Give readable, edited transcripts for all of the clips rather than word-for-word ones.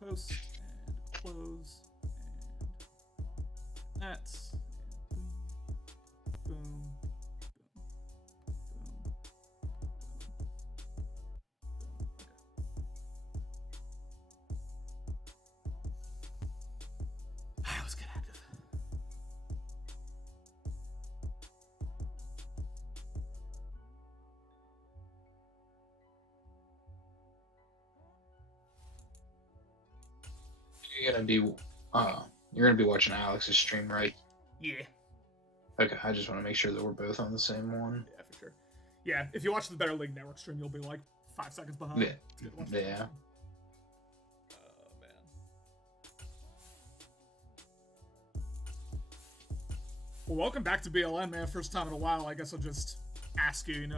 post and close and that's boom, boom, boom, boom, okay. Let's get active. You're gonna be you're gonna be watching Alex's stream, right? Yeah. Okay, I just want to make sure that we're both on the same one. Yeah, for sure. Yeah, if you watch the Better League Network stream, you'll be like 5 seconds behind. Yeah. It's good to watch Yeah. Oh man. Well, welcome back to BLN, man. First time in a while. I guess I'll just ask you,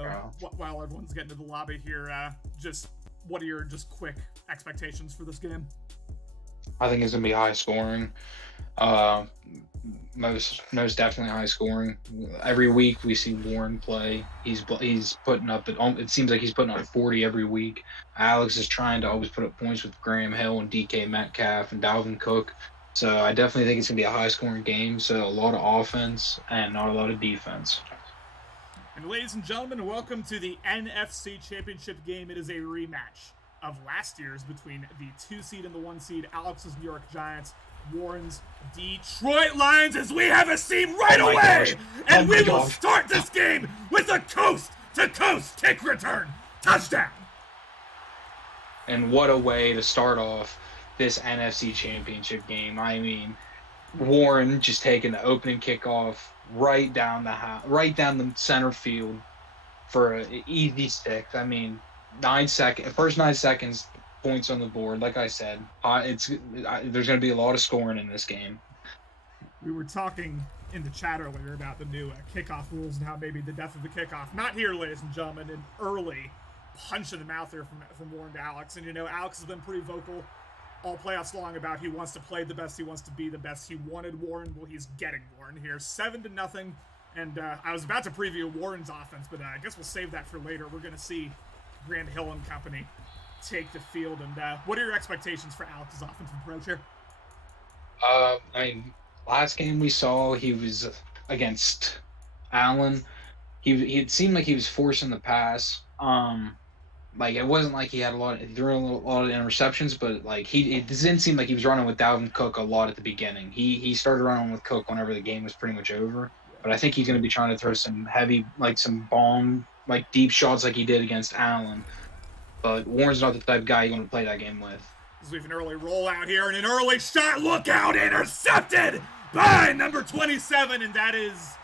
while everyone's getting to the lobby here, just what are your just quick expectations for this game? I think it's gonna be high scoring. Most definitely high scoring. Every week we see Warren play. He's putting up. It seems like he's putting up 40 every week. Alex is trying to always put up points with Graham Hill and DK Metcalf and Dalvin Cook. So I definitely think it's gonna be a high scoring game. So a lot of offense and not a lot of defense. And ladies and gentlemen, welcome to the NFC Championship game. It is a rematch of last year's between the 2 seed and the 1 seed, Alex's New York Giants, Warren's Detroit Lions, as we have a scene right away! Gosh. And we will start this game with a coast-to-coast kick return touchdown! And what a way to start off this NFC Championship game. I mean, Warren just taking the opening kickoff right down the center field for an easy 6. I mean, first 9 seconds, points on the board. Like I said, there's going to be a lot of scoring in this game. We were talking in the chat earlier about the new kickoff rules and how maybe the death of the kickoff. Not here, ladies and gentlemen, an early punch in the mouth there from Warren to Alex. And, Alex has been pretty vocal all playoffs long about he wants to play the best, he wants to be the best. He wanted Warren, well, he's getting Warren here. 7-0. And I was about to preview Warren's offense, but I guess we'll save that for later. We're going to see Grant Hill and company take the field. And what are your expectations for Alex's offensive approach here? I mean, last game we saw, he was against Allen. It seemed like he was forcing the pass. Like, it wasn't like he had a lot of interceptions, but like it didn't seem like he was running with Dalvin Cook a lot at the beginning. He started running with Cook whenever the game was pretty much over. But I think he's going to be trying to throw some heavy, like some bomb, like deep shots like he did against Allen. But Warren's not the type of guy you want to play that game with. We have an early rollout here and an early shot. Look out! Intercepted by number 27, and that is,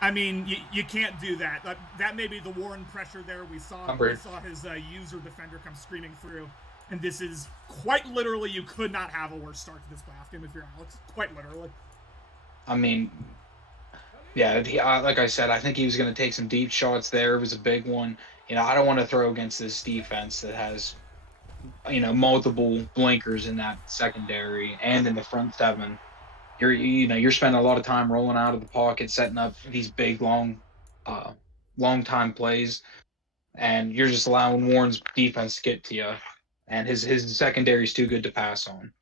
I mean, you can't do that. That may be the Warren pressure there. We saw his user defender come screaming through, and this is quite literally, you could not have a worse start to this playoff game if you're Alex. Quite literally. I mean, yeah, like I said, I think he was going to take some deep shots there. It was a big one. I don't want to throw against this defense that has, multiple blinkers in that secondary and in the front 7. You're spending a lot of time rolling out of the pocket, setting up these big, long time plays, and you're just allowing Warren's defense to get to you, and his secondary is too good to pass on.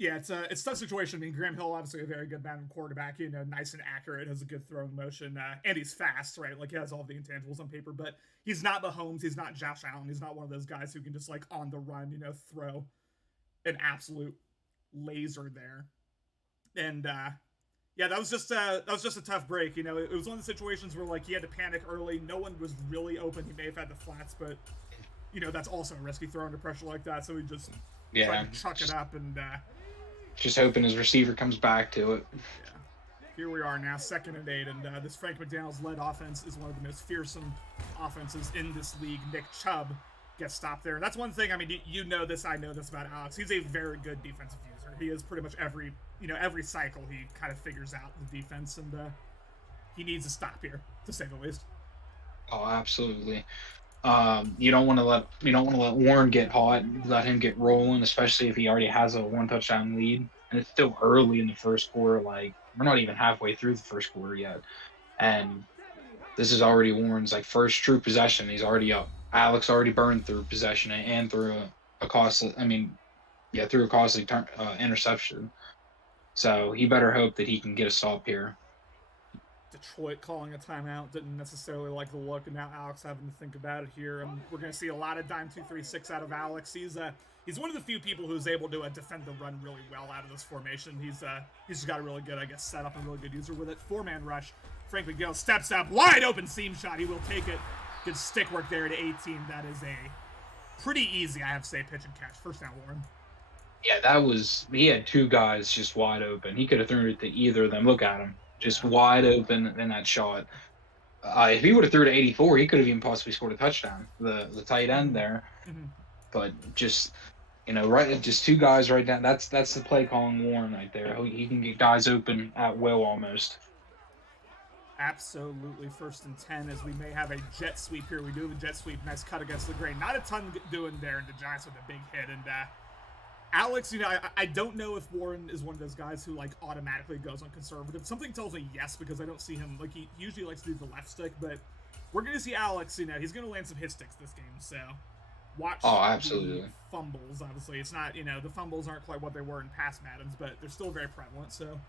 Yeah, it's a tough situation. I mean, Graham Hill, obviously a very good man quarterback, nice and accurate, has a good throwing motion, and he's fast, right? Like, he has all the intangibles on paper, but he's not Mahomes, he's not Josh Allen, he's not one of those guys who can just, like, on the run, throw an absolute laser there. And, yeah, that was just a tough break, It was one of the situations where, like, he had to panic early, no one was really open, he may have had the flats, but, that's also a risky throw under pressure like that, so he just tried to chuck it up and, just hoping his receiver comes back to it. Yeah. Here we are now, 2nd and 8, and this Frank McDaniels-led offense is one of the most fearsome offenses in this league. Nick Chubb gets stopped there, and that's one thing. I mean, this, I know this about Alex. He's a very good defensive user. He is pretty much every cycle he kind of figures out the defense, and he needs a stop here, to say the least. Oh, absolutely. You don't want to let Warren get hot, let him get rolling, especially if he already has a 1 touchdown lead, and it's still early in the first quarter. Like, we're not even halfway through the first quarter yet, and this is already Warren's first true possession. He's already up. Alex already burned through possession and through a costly. I mean, yeah, threw a costly interception. So he better hope that he can get a stop here. Detroit calling a timeout didn't necessarily like the look, and now Alex having to think about it here. And we're going to see a lot of dime 2-3-6 out of Alex. He's one of the few people who's able to defend the run really well out of this formation. He's just got a really good, I guess, setup and really good user with it. 4-man rush. Frank McGill steps up, wide open seam shot. He will take it. Good stick work there to 18. That is a pretty easy, I have to say, pitch and catch. First down, Warren. Yeah, he had two guys just wide open. He could have thrown it to either of them. Look at him, just wide open in that shot. If he would have threw it to 84, he could have even possibly scored a touchdown. The tight end there, but just right, just two guys right down. That's the play calling Warren right there. He can get guys open at will almost. Absolutely, 1st and 10 as we may have a jet sweep here. We do have a jet sweep. Nice cut against the grain. Not a ton doing there, and the Giants with a big hit. And Alex, I don't know if Warren is one of those guys who automatically goes on conservative. Something tells me yes, because I don't see him he usually likes to do the left stick. But we're gonna see Alex. He's gonna land some hit sticks this game. So watch. Oh, absolutely. The fumbles. Obviously, it's not the fumbles aren't quite what they were in past Maddens, but they're still very prevalent. So.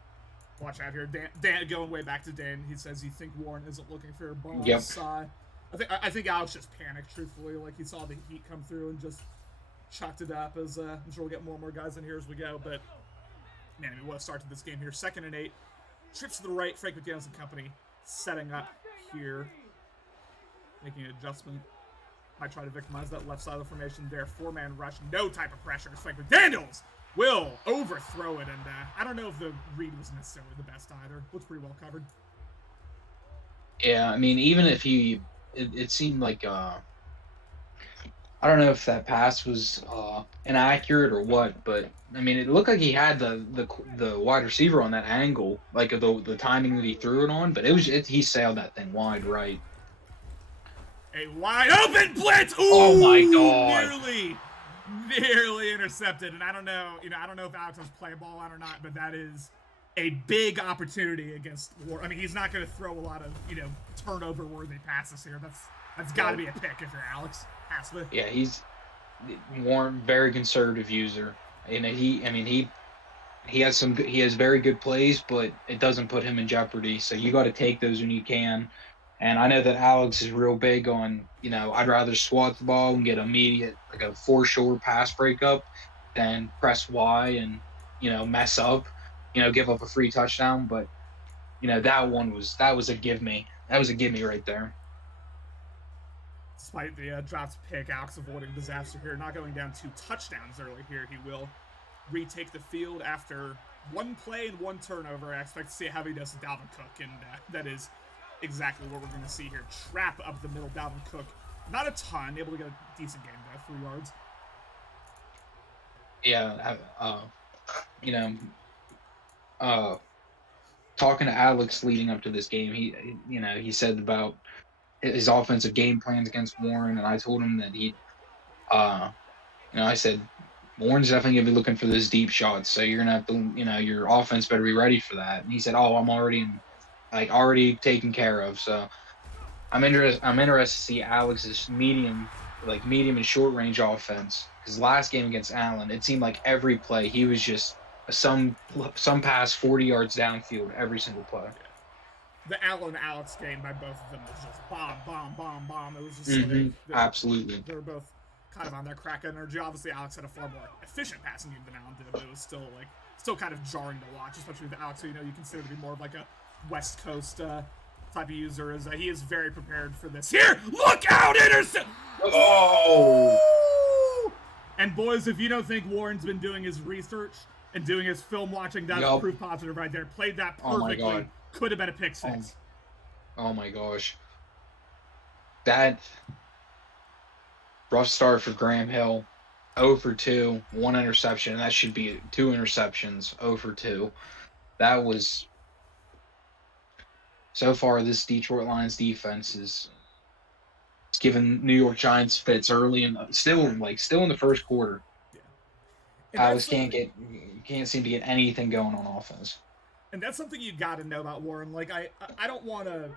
Watch out here. Dan going way back to Dan. He says you think Warren isn't looking for a ball yep. side. I think Alex just panicked, truthfully. He saw the heat come through and just chucked it up. As I'm sure we'll get more and more guys in here as we go. But man, what a start to this game here. 2nd and 8. Trips to the right. Frank McDaniels and company setting up here, making an adjustment. Might try to victimize that left side of the formation there. 4-man rush. No type of pressure. Frank McDaniels will overthrow it, and I don't know if the read was necessarily the best either. Looks pretty well covered. Yeah, I mean, even if it seemed like I don't know if that pass was inaccurate or what, but I mean, it looked like he had the wide receiver on that angle, like the timing that he threw it on, but he sailed that thing wide right. A wide open blitz. Ooh, oh my God! Nearly intercepted, and I don't know if Alex has play ball on or not, but that is a big opportunity against Warren. I mean, he's not going to throw a lot of turnover-worthy passes here. That's got to be a pick if you're Alex. Has to. Yeah, he's Warren, very conservative user, and he has very good plays, but it doesn't put him in jeopardy. So you got to take those when you can. And I know that Alex is real big on, I'd rather swat the ball and get immediate, like a foreshore pass breakup than press Y and, mess up, give up a free touchdown. But, that was a give me. That was a give me right there. Despite the dropped pick, Alex avoiding disaster here, not going down 2 touchdowns early here. He will retake the field after 1 play and 1 turnover. I expect to see how he does to Dalvin Cook, and that is exactly what we're going to see here. Trap up the middle, Dalvin Cook. Not a ton, able to get a decent game though, 3 yards. Yeah, talking to Alex leading up to this game, he said about his offensive game plans against Warren, and I told him that I said, Warren's definitely going to be looking for those deep shots, so you're going to have to, your offense better be ready for that. And he said, I'm already taken care of. So I'm interested to see Alex's medium and short range offense. Because last game against Allen, it seemed like every play he was just some pass 40 yards downfield every single play. The Allen-Alex game by both of them was just bomb, bomb, bomb, bomb. It was just absolutely. They were both kind of on their crack energy. Obviously, Alex had a far more efficient passing game than Allen did, but it was still kind of jarring to watch, especially with Alex, who you consider to be more of like a West Coast type of user. Is he is very prepared for this. Here, look out, intercept! Oh! And boys, if you don't think Warren's been doing his research and doing his film watching, that's proof positive right there. Played that perfectly. Oh my God. Could have been a pick 6. Oh my gosh. That rough start for Graham Hill. 0 for 2, 1 interception. That should be 2 interceptions, 0 for 2. That was... So far, this Detroit Lions defense is giving New York Giants fits early and still in the first quarter. Yeah. Alex can't seem to get anything going on offense. And that's something you got to know about Warren. I don't want to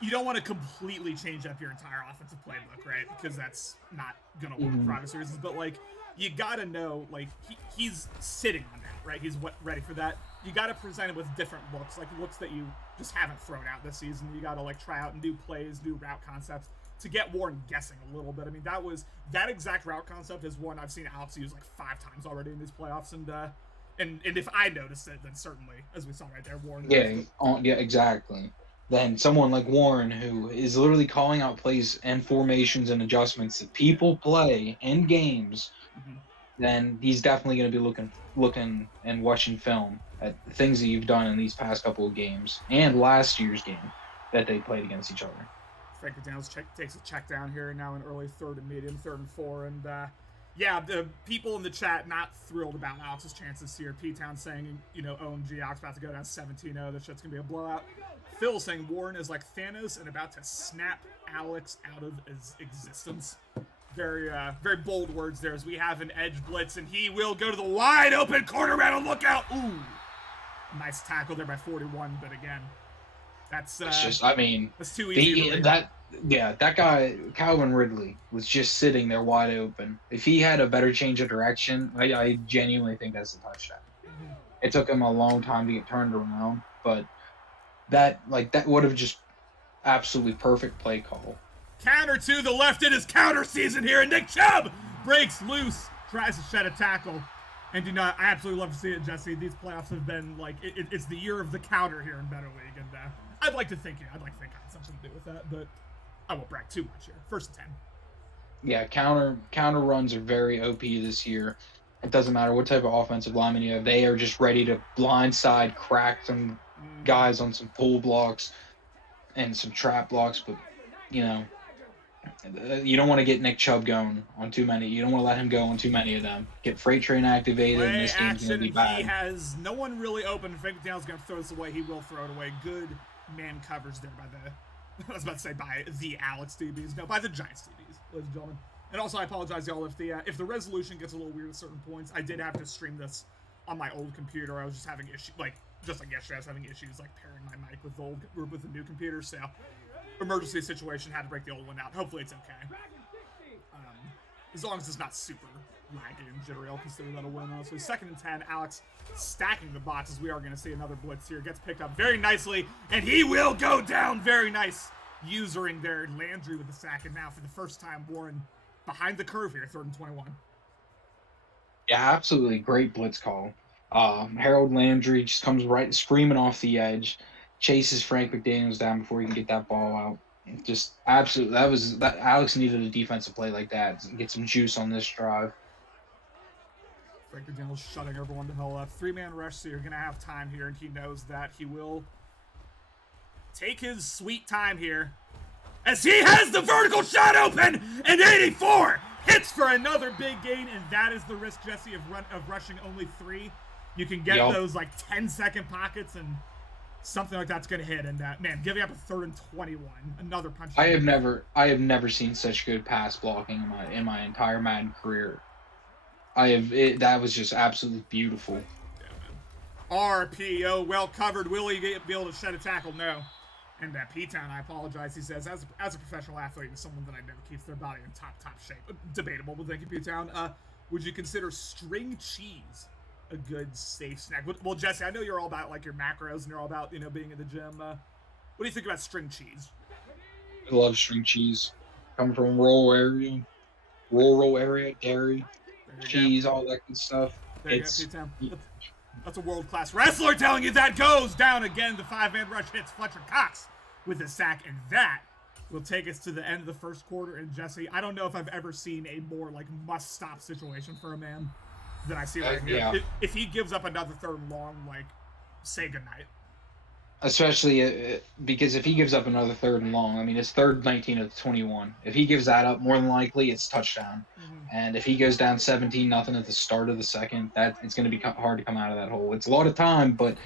you don't want to completely change up your entire offensive playbook, right? Because that's not gonna work Mm-hmm. for obvious reasons. But like, you gotta know, like he's sitting on that, right? He's ready for that. You gotta present him with different looks, like looks that you just haven't thrown out this season. You gotta like try out new plays, new route concepts to get Warren guessing a little bit. I mean, that exact route concept is one I've seen Alex use like 5 times already in these playoffs, and if I noticed it, then certainly, as we saw right there, Warren. Yeah, yeah, exactly. Then someone like Warren, who is literally calling out plays and formations and adjustments that people play in games, Mm-hmm. then he's definitely going to be looking and watching film at the things that you've done in these past couple of games and last year's game that they played against each other. Frank McDaniels takes a check down here now in early 3rd and medium, 3rd and 4, and yeah, the people in the chat not thrilled about Alex's chances here. P-Town saying, OMG, Alex about to go down 17-0. This shit's going to be a blowout. Phil saying Warren is like Thanos and about to snap Alex out of his existence. Very, very bold words there as we have an edge blitz, and he will go to the wide open corner round and look out. Ooh, nice tackle there by 41, but again, that's just, I mean, that's too easy. That guy Calvin Ridley was just sitting there wide open. If he had a better change of direction, I genuinely think that's a touchdown. Mm-hmm. It took him a long time to get turned around, but that would have just absolutely perfect play call. Counter to the left. It is counter season here, and Nick Chubb breaks loose, tries to shed a tackle. And I absolutely love to see it, Jesse. These playoffs have been like it's the year of the counter here in Better League, and I'd like to think I had something to do with that, but I won't brag too much here. 1st and 10. Yeah, counter runs are very OP this year. It doesn't matter what type of offensive lineman you have; they are just ready to blindside crack some guys on some pull blocks and some trap blocks. But you don't want to get Nick Chubb going on too many. You don't want to let him go on too many of them. Get Freight Train activated, and this game's going to be bad. He has no one really open. Frank McDaniel's going to throw this away. He will throw it away. Good man coverage there by I was about to say by the Alex DBs. No, by the Giants DBs, ladies and gentlemen. And also, I apologize, y'all, if the resolution gets a little weird at certain points. I did have to stream this on my old computer. I was just having issues, just like yesterday, I was having issues pairing my mic with the new computer. So, emergency situation, had to break the old one out. Hopefully, it's okay. As long as it's not super laggy and jittery, I'll consider that a win. So 2nd and 10, Alex stacking the boxes. We are going to see another blitz here. Gets picked up very nicely, and he will go down. Very nice usering there. Landry with the sack, and now for the first time, Warren behind the curve here, 3rd and 21. Yeah, absolutely great blitz call. Harold Landry just comes right screaming off the edge, chases Frank McDaniels down before he can get that ball out. Just absolutely, that Alex needed a defensive play like that to get some juice on this drive. Frank McDaniels shutting everyone the hell up. 3-man rush, so you're going to have time here, and he knows that he will take his sweet time here as he has the vertical shot open, and 84 hits for another big gain, and that is the risk, Jesse, of rushing only 3. You can get those 10-second pockets, and something like that's going to hit. And man, giving up a 3rd and 21, another punch. I have never seen such good pass blocking in my entire Madden career. That was just absolutely beautiful. Yeah, man. RPO, well covered. Will he be able to shed a tackle? No. And P-Town, I apologize. He says, as a professional athlete and someone that I know keeps their body in top shape. Debatable, but thank you, P-Town. Would you consider string cheese a good safe snack? Well, Jesse, I know you're all about your macros and you're all about being in the gym. What do you think about string cheese? I love string cheese. Come from rural area, dairy, cheese, all that good stuff. That's a world-class wrestler telling you that goes down again. The 5-man rush hits Fletcher Cox with a sack, and that will take us to the end of the first quarter. And Jesse, I don't know if I've ever seen a more must-stop situation for a man than I see right here. Yeah. If he gives up another 3rd and long, say goodnight. Especially because if he gives up another 3rd and long, I mean, it's 3rd 19 of 21. If he gives that up, more than likely it's touchdown. Mm-hmm. And if he goes down 17-0 at the start of the second, it's going to be hard to come out of that hole. It's a lot of time, but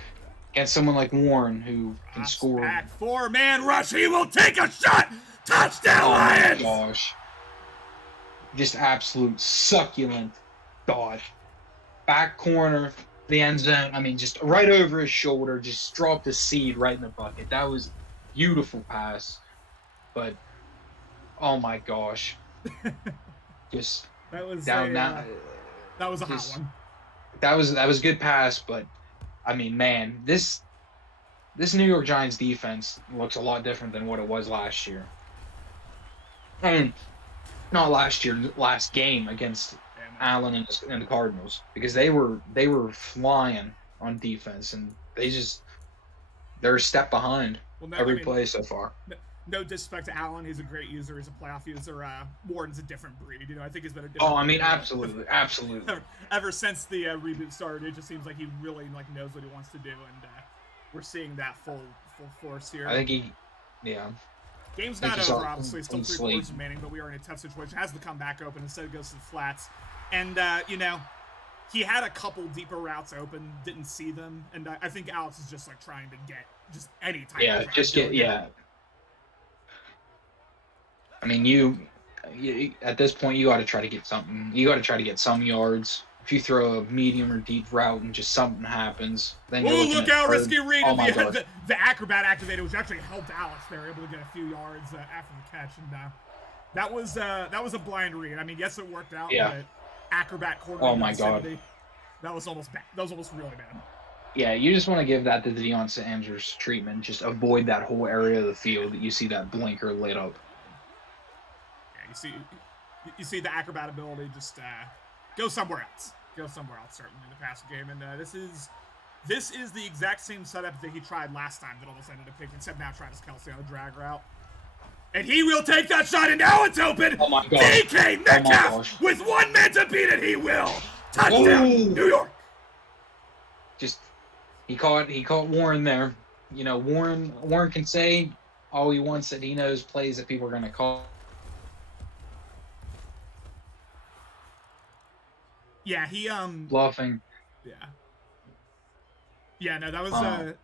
against someone like Warren who can score. Back 4-man rush, he will take a shot. Touchdown, Lions! Oh my gosh. Just absolute succulent dodge. Back corner, the end zone. I mean, just right over his shoulder, just dropped a seed right in the bucket. That was beautiful pass, but oh my gosh, just That was down a now. that was a hot Just one. that was a good pass, but I mean, man, this New York Giants defense looks a lot different than what it was last year. And not last year, last game against Allen and the Cardinals, because they were flying on defense, and they're a step behind Well, no, I every mean, play so far. no disrespect to Allen, he's a great user. He's a playoff user. Warren's a different breed. I think he's been a Oh, different. I mean, breed, absolutely, absolutely. Ever since the reboot started, it just seems like he really knows what he wants to do, and we're seeing that full force here. I think yeah. Game's not over, obviously. Still 3 quarters remaining, but we are in a tough situation. Has the comeback open. Instead, it goes to the flats. And, he had a couple deeper routes open, didn't see them. And I think Alex is just, trying to get just any type of yeah. I mean, you at this point, you got to try to get something. You got to try to get some yards. If you throw a medium or deep route and just something happens, then you're looking look at out, risky read. Oh the acrobat activated, which actually helped Alex. They were able to get a few yards after the catch. And that was a blind read. I mean, yes, it worked out, but acrobat corner. Oh, my God. That was almost bad. That was almost really bad. Yeah, you just want to give that to the Deion Sanders treatment. Just avoid that whole area of the field that you see that blinker lit up. Yeah, you see the acrobat ability. Just go somewhere else. Go somewhere else. Certainly in the passing game, and this is the exact same setup that he tried last time that almost ended up picking. Except now Travis Kelce on a drag route. And he will take that shot, and now it's open. Oh my God. DK Metcalf with 1 man to beat it. He will. Touchdown, New York. Just he caught Warren there. You know, Warren can say all he wants that he knows plays that people are going to call. Yeah, he bluffing. Yeah, no, that was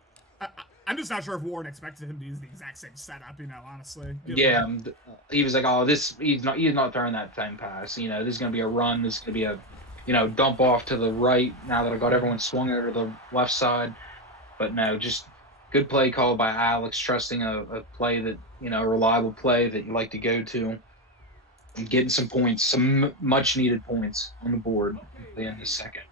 I'm just not sure if Warren expected him to use the exact same setup, honestly. Yeah, he was like, "Oh, he's not throwing that same pass. You know, this is going to be a run. This is going to be a dump off to the right now that I got everyone swung over to the left side." But no, just good play call by Alex, trusting a play that, a reliable play that you like to go to, and getting some points, some much needed points on the board at the end of the second.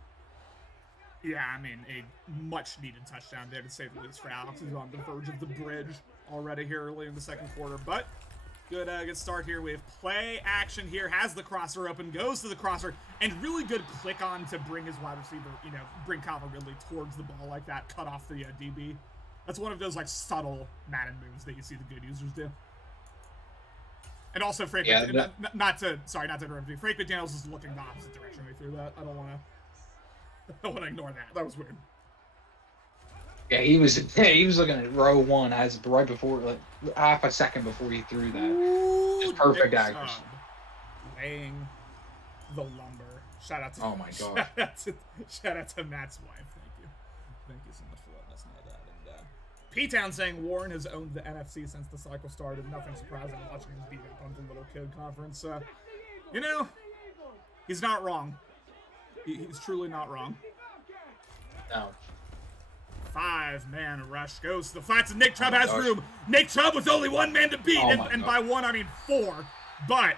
Yeah, I mean, a much needed touchdown there to say the least for Alex. He's on the verge of the bridge already here early in the second quarter, but good start here. We have play action here, has the crosser open, goes to the crosser, and really good click on to bring his wide receiver, bring Calvin Ridley towards the ball like that, cut off the DB. That's one of those, subtle Madden moves that you see the good users do. And also, Frank, not to interrupt you, Frank McDaniels is looking the opposite direction when he threw that. I don't want to ignore that. That was weird. Yeah, he was looking at row one as right before, half a second before he threw that. Just perfect accuracy. Laying the lumber. Shout out to shout out to Matt's wife. Thank you so much for letting us know that. And P-Town saying Warren has owned the NFC since the cycle started. Nothing surprising watching him beat up on the little kid conference. He's not wrong. He's truly not wrong. No. 5-man rush goes to the flats, and Nick Chubb has room. Nick Chubb with only 1 man to beat, and by 1 I mean 4. But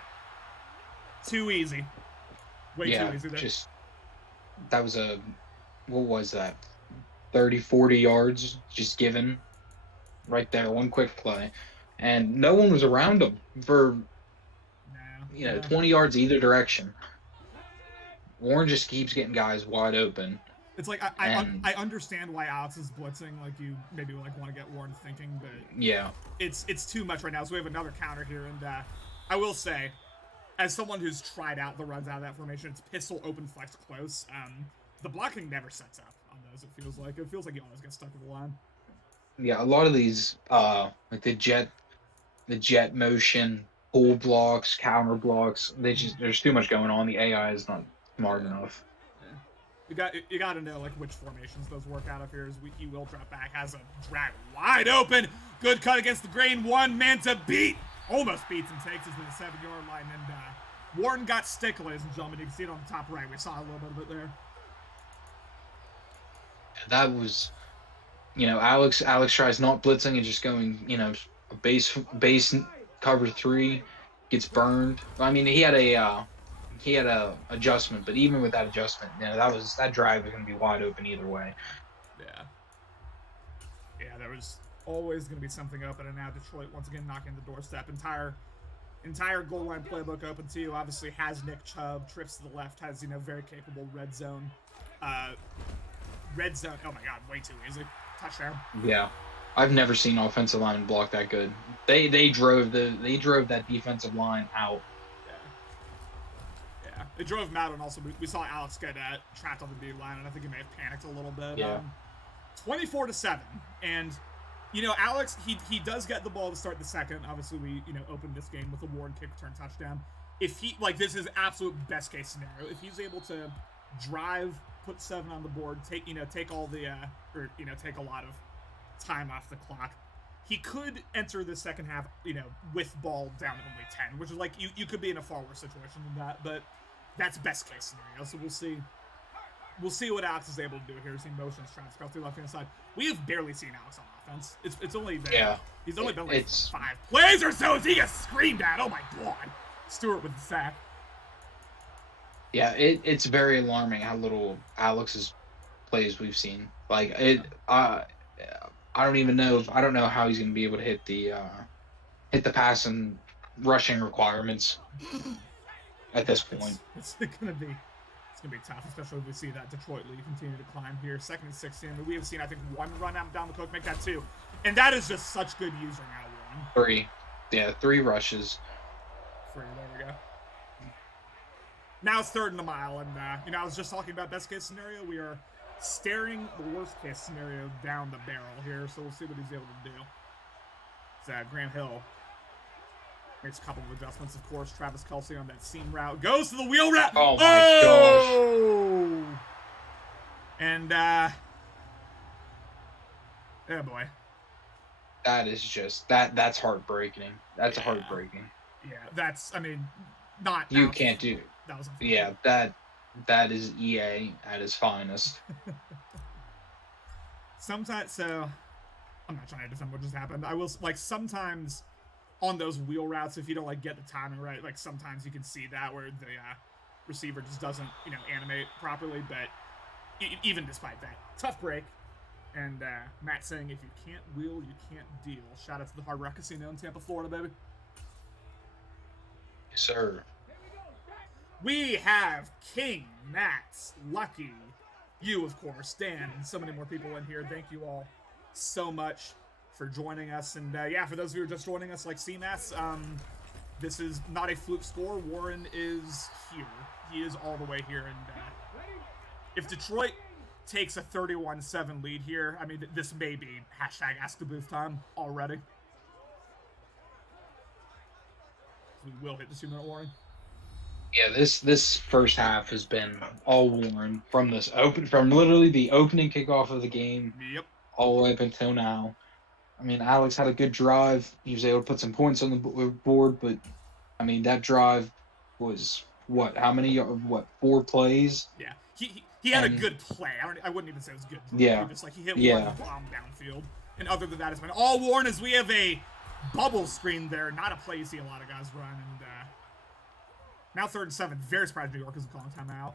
too easy. Way too easy there. That was what was that? 30, 40 yards just given right there, one quick play. And no one was around him for 20 yards either direction. Warren just keeps getting guys wide open. It's like I understand why Alex is blitzing. Like, you maybe want to get Warren thinking, but it's too much right now. So we have another counter here, and I will say, as someone who's tried out the runs out of that formation, it's pistol, open, flex, close. The blocking never sets up on those. It feels like you always get stuck with the line. Yeah, a lot of these like the jet motion, pull blocks, counter blocks. There's too much going on. The AI is not smart enough. You got to know which formations those work out of here. He will drop back, has a drag wide open, good cut against the grain, 1 man to beat, almost beats and takes us to the 7-yard line, and Warren got stick, ladies and gentlemen. You can see it on the top right. We saw a little bit of it there. Alex tries not blitzing and just going, a base cover 3, gets burned. I mean, he had a adjustment, but even with that adjustment, that drive was going to be wide open either way. Yeah. Yeah, there was always going to be something open, and now Detroit once again knocking the doorstep. Entire goal line playbook open to you. Obviously has Nick Chubb, trips to the left, has very capable red zone. Red zone. Oh my god, way too easy. Touchdown. Yeah, I've never seen offensive line block that good. They drove that defensive line out. Yeah. It drove him out, and also we saw Alex get trapped on the D line, and I think he may have panicked a little bit. Yeah. 24-7, and Alex he does get the ball to start the second. Obviously, we opened this game with a Warren kick return touchdown. If he this is absolute best case scenario. If he's able to drive, put 7 on the board, take all the take a lot of time off the clock, he could enter the second half with ball down only 10, which is like you could be in a far worse situation than that, but that's best case scenario. So we'll see. We'll see what Alex is able to do here. Seeing motions trying to across the left hand side. We have barely seen Alex on offense. It's only been he's only been like 5 plays or so as he gets screamed at. Oh my god. Stewart with the sack. Yeah, it's very alarming how little Alex's plays we've seen. Like I don't even know I don't know how he's gonna be able to hit the pass and rushing requirements at this point. It's gonna be tough, especially if we see that Detroit lead continue to climb here. 2nd and 16. We have seen, I think, 1 run out down the cloak, make that 2. And that is just such good using out of 1. 3. Yeah, 3 rushes. 3, there we go. Now it's 3rd and a mile, and, I was just talking about best case scenario. We are staring the worst case scenario down the barrel here, so we'll see what he's able to do. It's Graham Hill. Makes a couple of adjustments, of course. Travis Kelce on that seam route. Goes to the wheel route. Oh, my gosh. And, oh, boy. That is just, that's heartbreaking. That's heartbreaking. Yeah, that's, I mean, not. You can't do. That was that is EA at its finest. Sometimes, so, I'm not trying to defend what just happened. I will, sometimes on those wheel routes, if you don't get the timing right, sometimes you can see that where the receiver just doesn't animate properly. But even despite that, tough break. And Matt saying, if you can't wheel, you can't deal. Shout out to the Hard Rock Casino in Tampa, Florida, baby. Yes, sir. We have King, Matt, Lucky, you, of course, Dan, and so many more people in here. Thank you all so much for joining us. And for those of you who are just joining us, like CMAS, this is not a fluke score. Warren is here. He is all the way here. And if Detroit takes a 31-7 lead here, I mean, this may be #AskTheBooth time already. We will hit the 2-minute warning. Yeah, this first half has been all Warren from literally the opening kickoff of the game. Yep. All the way up until now. I mean, Alex had a good drive. He was able to put some points on the board, but I mean, that drive was how many? 4 plays? Yeah, he had a good play. I wouldn't even say it was good. Yeah, he hit one bomb downfield, and other than that, it's been all Warren as we have a bubble screen there. Not a play you see a lot of guys run, and now 3rd and 7. Very surprised New York isn't calling timeout.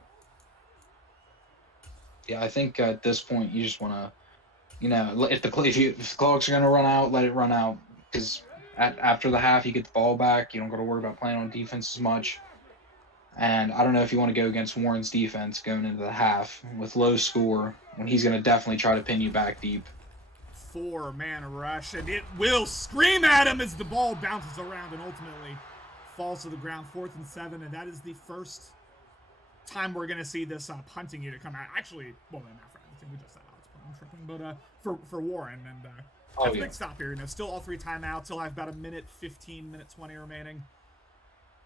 Yeah, I think at this point you just want to. If the clocks are going to run out, let it run out. Because after the half, you get the ball back. You don't got to worry about playing on defense as much. And I don't know if you want to go against Warren's defense going into the half with low score when he's going to definitely try to pin you back deep. 4-man rush, and it will scream at him as the ball bounces around and ultimately falls to the ground. 4th and 7, and that is the first time we're going to see this punting unit come out. Actually, well, not for anything. We just said I'm tripping, but for Warren, and big stop here. Still all 3 timeouts. Still have about a minute 15, minute 20 remaining.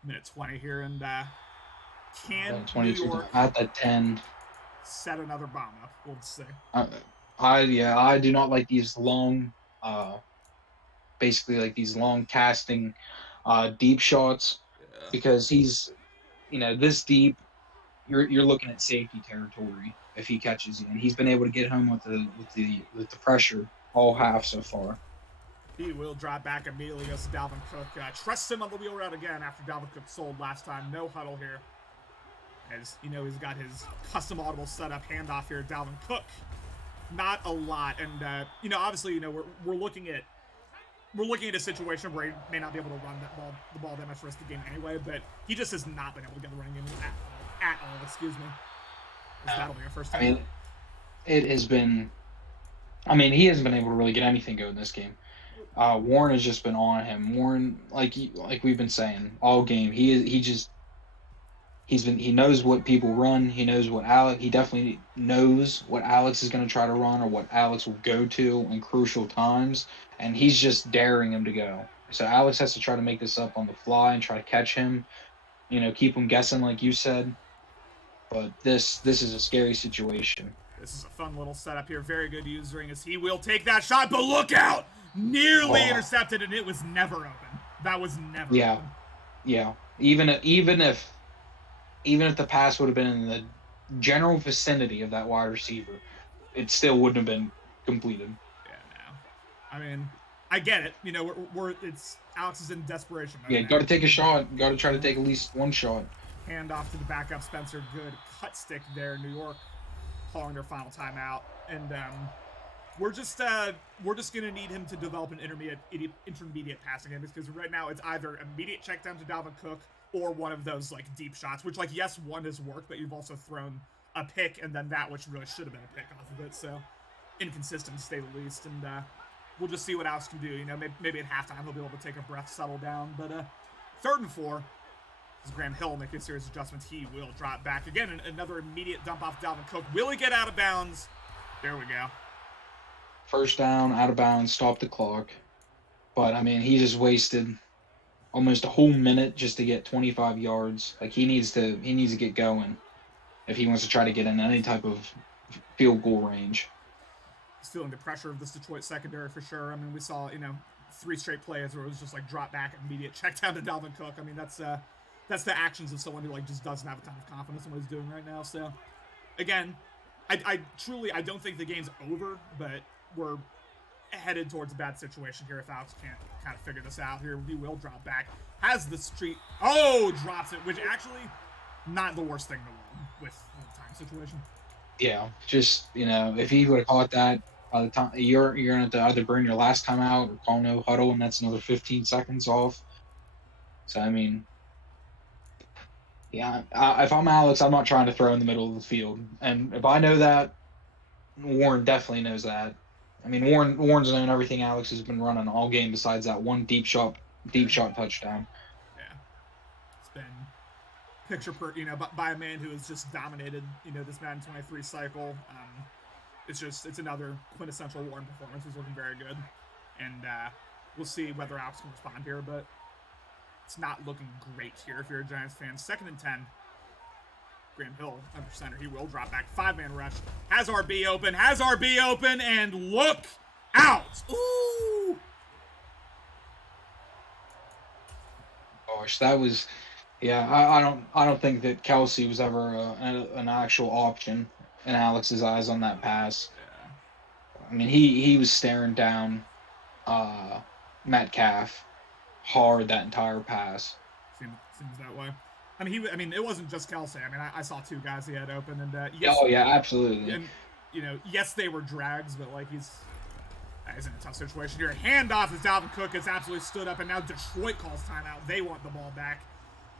Minute 20 here, and can New York at the 10 set another bomb up? We'll see. I do not like these long, basically these long casting, deep shots because he's, this deep. you're looking at safety territory if he catches you, and he's been able to get home with the pressure all half so far. He will drop back immediately as Dalvin Cook trusts him on the wheel route again after Dalvin Cook sold last time. No huddle here. As you know, he's got his custom audible setup handoff here. Dalvin Cook, not a lot, and obviously, we're looking at a situation where he may not be able to run the ball that much for the rest of the game anyway. But he just has not been able to get the running game at all. Excuse me. That'll be our first time. I mean, it has been. I mean, he hasn't been able to really get anything going this game. Warren has just been on him. Warren, like we've been saying all game, he knows what people run. He knows what he definitely knows what Alex is going to try to run or what Alex will go to in crucial times, and he's just daring him to go. So Alex has to try to make this up on the fly and try to catch him, keep him guessing like you said. But this is a scary situation. This is a fun little setup here. Very good usering as he will take that shot, but look out! Nearly intercepted, and it was never open. That was never open. Yeah. Even if the pass would have been in the general vicinity of that wide receiver, it still wouldn't have been completed. Yeah, no. I mean, I get it. It's Alex is in desperation mode. Yeah, got to take a shot. Got to try to take at least one shot. Hand off to the backup Spencer. Good cut stick there. New York calling their final timeout, and we're just gonna need him to develop an intermediate passing game, because right now it's either immediate check down to Dalvin Cook or one of those like deep shots, which like yes, one has worked, but you've also thrown a pick and then that which really should have been a pick off of it. So inconsistent to say the least, and we'll just see what Alex can do. Maybe at halftime he'll be able to take a breath, settle down. But 3rd and 4. As Graham Hill making a series of adjustments, he will drop back again. And another immediate dump off Dalvin Cook. Will he get out of bounds? There we go. First down, out of bounds, stop the clock. But I mean, he just wasted almost a whole minute just to get 25 yards. Like he needs to get going if he wants to try to get in any type of field goal range. He's feeling the pressure of this Detroit secondary for sure. I mean, we saw 3 straight plays where it was just like drop back, immediate check down to Dalvin Cook. I mean, that's the actions of someone who like just doesn't have a ton of confidence in what he's doing right now. So, again, I truly don't think the game's over, but we're headed towards a bad situation here if Alex can't kind of figure this out here. He will drop back. Has the street. Oh, drops it, which actually not the worst thing in the world with the time situation. Yeah, just if he would have caught that by the time you're gonna have to either burn your last time out or call no huddle, and that's another 15 seconds off. So I mean. Yeah, if I'm Alex, I'm not trying to throw in the middle of the field. And if I know that, Warren definitely knows that. I mean, Warren's known everything Alex has been running all game besides that one deep shot touchdown. Yeah, it's been picture by a man who has just dominated this Madden 23 cycle. It's another quintessential Warren performance. He's looking very good, and we'll see whether Alex can respond here, but. It's not looking great here if you're a Giants fan. 2nd and 10. Graham Hill under center. He will drop back. 5-man rush. Has RB open, and look out! Ooh! Gosh, that was, yeah. I don't think that Kelsey was ever an actual option in Alex's eyes on that pass. Yeah. I mean, he was staring down Metcalf hard that entire pass. Seems that way. I mean, it wasn't just Kelsey. I mean, I saw 2 guys he had open, and yes, oh yeah, absolutely. And yes, they were drags, but like he's in a tough situation here. Handoff as Dalvin Cook has absolutely stood up, and now Detroit calls timeout. They want the ball back,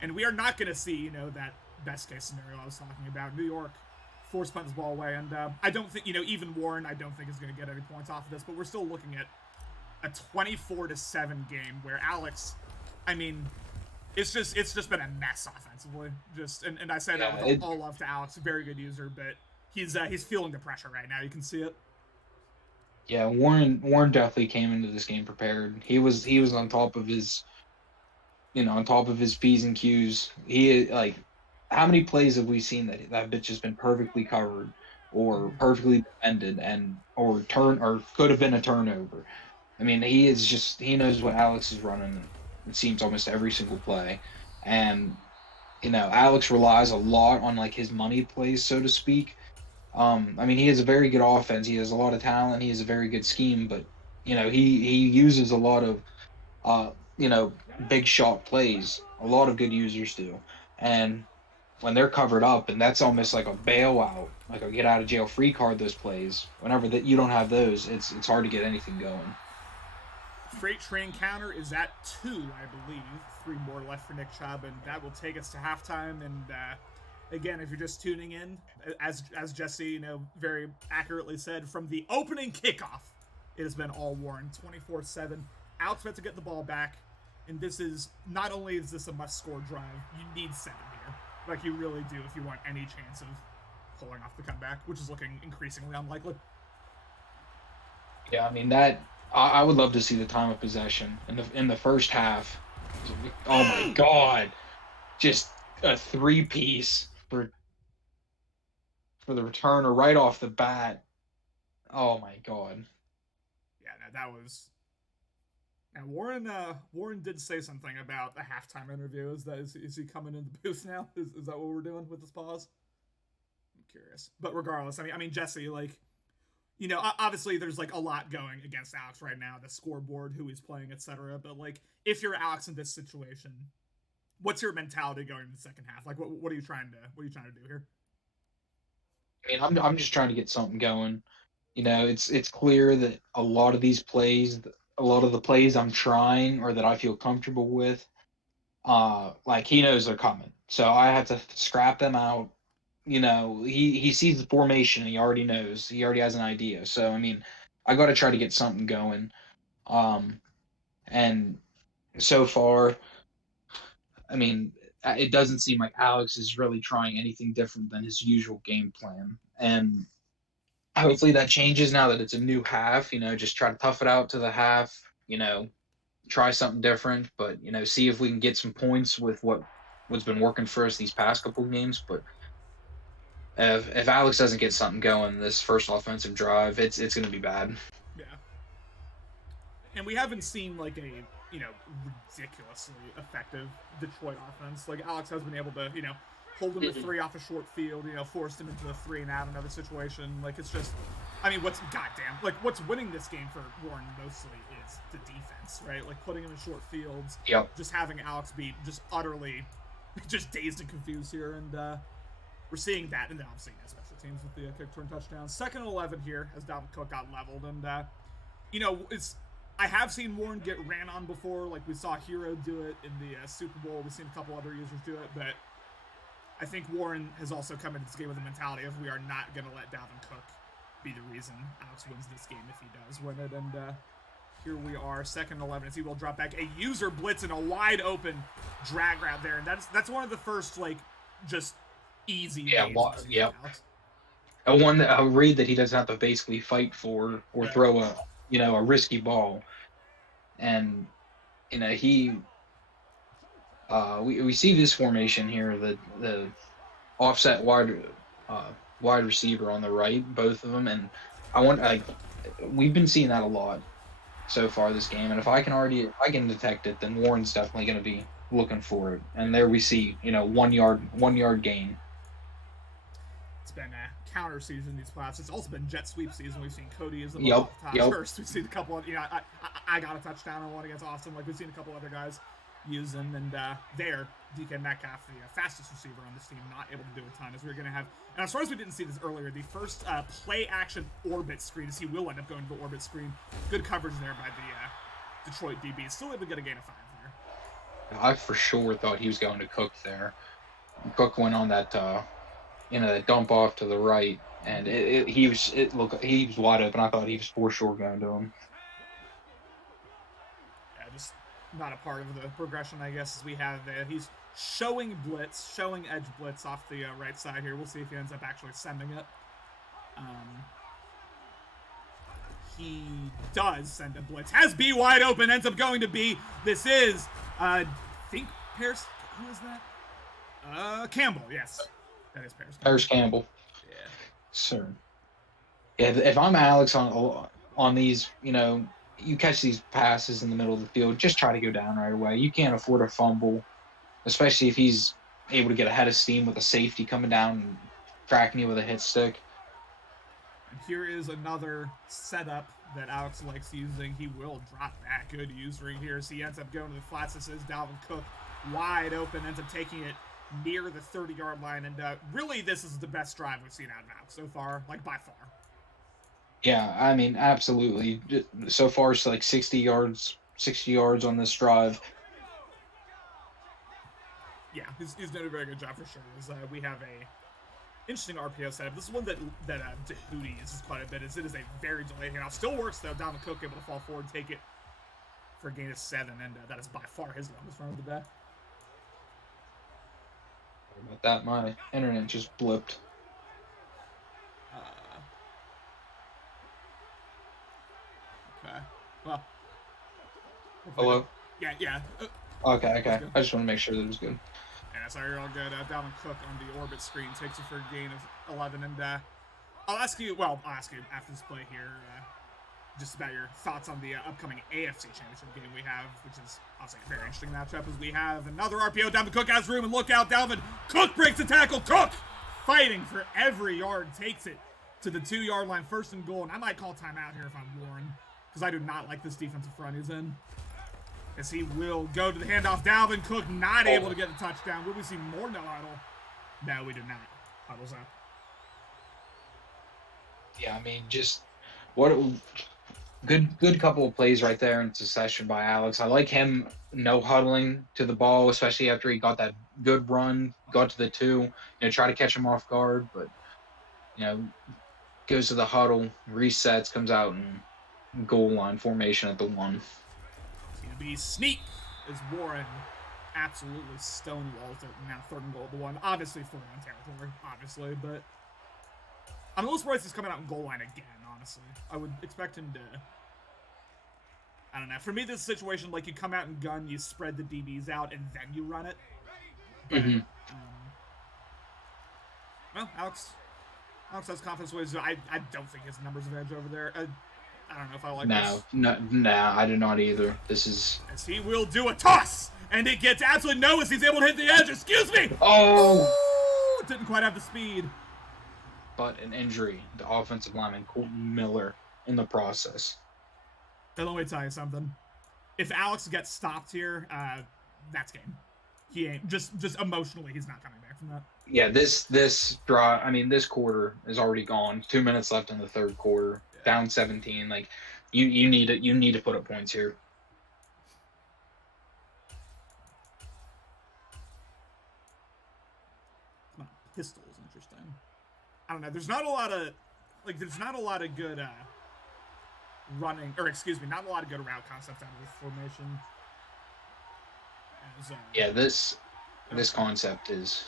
and we are not going to see that best case scenario I was talking about. New York force punt this ball away, and I don't think even Warren I don't think is going to get any points off of this, but we're still looking at a 24-7 game where Alex, I mean, it's just been a mess offensively. And I say that with all love to Alex, very good user, but he's feeling the pressure right now. You can see it. Yeah, Warren definitely came into this game prepared. He was on top of his, on top of his P's and Q's. He how many plays have we seen that bitch has been perfectly covered or perfectly defended or could have been a turnover. I mean, he knows what Alex is running, it seems, almost every single play. And Alex relies a lot on like his money plays, so to speak. I mean, he has a very good offense. He has a lot of talent. He has a very good scheme, but he uses a lot of uh, you know, big shot plays. A lot of good users do, and when they're covered up, and that's almost like a bailout, like a get out of jail free card. Those plays, whenever that you don't have those, it's hard to get anything going. Freight train counter is at 2, I believe. 3 more left for Nick Chubb, and that will take us to halftime. And again, if you're just tuning in, as Jesse, very accurately said, from the opening kickoff, it has been all Warren, 24/7. Alex meant to get the ball back, and this is not only is this a must-score drive, you need 7 here, like you really do if you want any chance of pulling off the comeback, which is looking increasingly unlikely. Yeah, I mean that. I would love to see the time of possession in the first half. Oh my God, just a 3-piece for the returner right off the bat. Oh my God. Yeah, that was. And Warren did say something about a halftime interview. Is he coming in the booth now? Is that what we're doing with this pause? I'm curious, but regardless, I mean Jesse, like, obviously there's like a lot going against Alex right now, the scoreboard, who he's playing, etc. But like, if you're Alex in this situation, what's your mentality going into the second half? Like, what are you trying to do here? I mean, I'm just trying to get something going. It's clear that a lot of these plays, a lot of the plays I'm trying or that I feel comfortable with, like he knows they're coming, so I have to scrap them out. He sees the formation and he already knows. He already has an idea. So I mean, I got to try to get something going. And so far, I mean, it doesn't seem like Alex is really trying anything different than his usual game plan. And hopefully that changes now that it's a new half. Just try to tough it out to the half. Try something different, but see if we can get some points with what's been working for us these past couple of games. But if Alex doesn't get something going this first offensive drive, it's going to be bad. Yeah, and we haven't seen like a ridiculously effective Detroit offense. Like, Alex has been able to hold him to 3 off a short field, forced him into a 3 and out another situation. Like, it's just, I mean, what's winning this game for Warren mostly is the defense, right? Like, putting him in short fields, Yep. just having Alex be just utterly just dazed and confused here, and we're seeing that, and then obviously special teams with the kick return touchdown. 2nd and 11 here as Dalvin Cook got leveled, and I have seen Warren get ran on before. Like, we saw Hero do it in the Super Bowl. We've seen a couple other users do it, but I think Warren has also come into this game with the mentality of, we are not going to let Dalvin Cook be the reason Alex wins this game if he does win it. And here we are, 2nd and 11 as he will drop back. A user blitz and a wide open drag route there, and that's one of the first like just easy. Yeah, a read that he doesn't have to basically fight for or throw a risky ball, and we see this formation here, the offset wide receiver on the right, both of them, and we've been seeing that a lot so far this game, and if I can detect it, then Warren's definitely going to be looking for it. And there we see 1 yard gain. It's been a counter season these playoffs. It's also been jet sweep season. We've seen Cody as the top first. We've seen a couple of I got a touchdown on one against Austin. Like, we've seen a couple other guys use them, and there DK Metcalf, the fastest receiver on this team, not able to do a ton, as we're going to have. And as far as we didn't see this earlier, the first play action orbit screen, as he will end up going to the orbit screen. Good coverage there by the Detroit DB. Still able to get a gain of 5 there. I for sure thought he was going to Cook there. Cook went on that that dump off to the right, and he was wide open. I thought he was for sure going to him. Just not a part of the progression, I guess, as we have there. He's showing edge blitz off the right side here. We'll see if he ends up actually sending it. He does send a blitz. Has B wide open, ends up going to B. This is, I think, Paris. Who is that? Campbell, yes. That is Paris Campbell. Paris Campbell. Yeah. Sir. Yeah, if I'm Alex on these, you catch these passes in the middle of the field, just try to go down right away. You can't afford a fumble, especially if he's able to get ahead of steam with a safety coming down and cracking you with a hit stick. And here is another setup that Alex likes using. He will drop back. Good usering here. So he ends up going to the flats. This is Dalvin Cook wide open, ends up taking it near the 30-yard line. And really, this is the best drive we've seen out of Alex so far, like by far. Yeah, I mean, absolutely. So far, it's like 60 yards on this drive. Yeah, he's doing a very good job for sure. We have a interesting RPO setup. This is one that Tahuti uses quite a bit. It is a very delayed handoff. Still works though. Dalvin Cook able to fall forward and take it for a gain of 7, and that is by far his longest run of the day. Sorry about that, my internet just blipped. Okay. Well. Hello? Yeah. Okay. I just want to make sure that it was good. Yeah, sorry, you're all good. Dalvin Cook on the orbit screen takes it for a gain of 11. And I'll ask you after this play here just about your thoughts on the upcoming AFC Championship game we have, which is obviously a very interesting matchup, as we have another RPO. Dalvin Cook has room, and look out, Dalvin Cook breaks the tackle. Cook fighting for every yard, takes it to the 2-yard line, 1st and goal. And I might call timeout here if I'm Warren, because I do not like this defensive front he's in. As he will go to the handoff. Dalvin Cook not able to get the touchdown. Will we see more no huddle? No, we do not. Huddles up. Yeah, I mean, just what a good couple of plays right there in succession by Alex. I like him no huddling to the ball, especially after he got that good run, got to the 2, try to catch him off guard, but goes to the huddle, resets, comes out and goal line formation at the 1. Be sneak as Warren absolutely stonewalls it. Now 3rd and goal at the 1. Obviously 4-1 territory, obviously, but I'm a little surprised he's coming out in goal line again, honestly. I would expect him to, I don't know. For me, this situation, like you come out and gun, you spread the DBs out, and then you run it. But, well, Alex has confidence ways. I don't think his numbers have edge over there. I don't know if I like this. No, I do not either. This is... As he will do a toss, and it gets absolutely no as he's able to hit the edge. Excuse me! Oh! Didn't quite have the speed. But an injury. The offensive lineman, Colton Miller, in the process. Then let me tell you something. If Alex gets stopped here, that's game. He ain't. Just emotionally, he's not coming back from that. Yeah, this draw, I mean, this quarter is already gone. 2 minutes left in the 3rd quarter. Down 17, like you need to put up points here. Pistol is interesting. I don't know. There's not a lot of good running, or excuse me, not a lot of good route concepts out of this formation. Yeah, this concept is.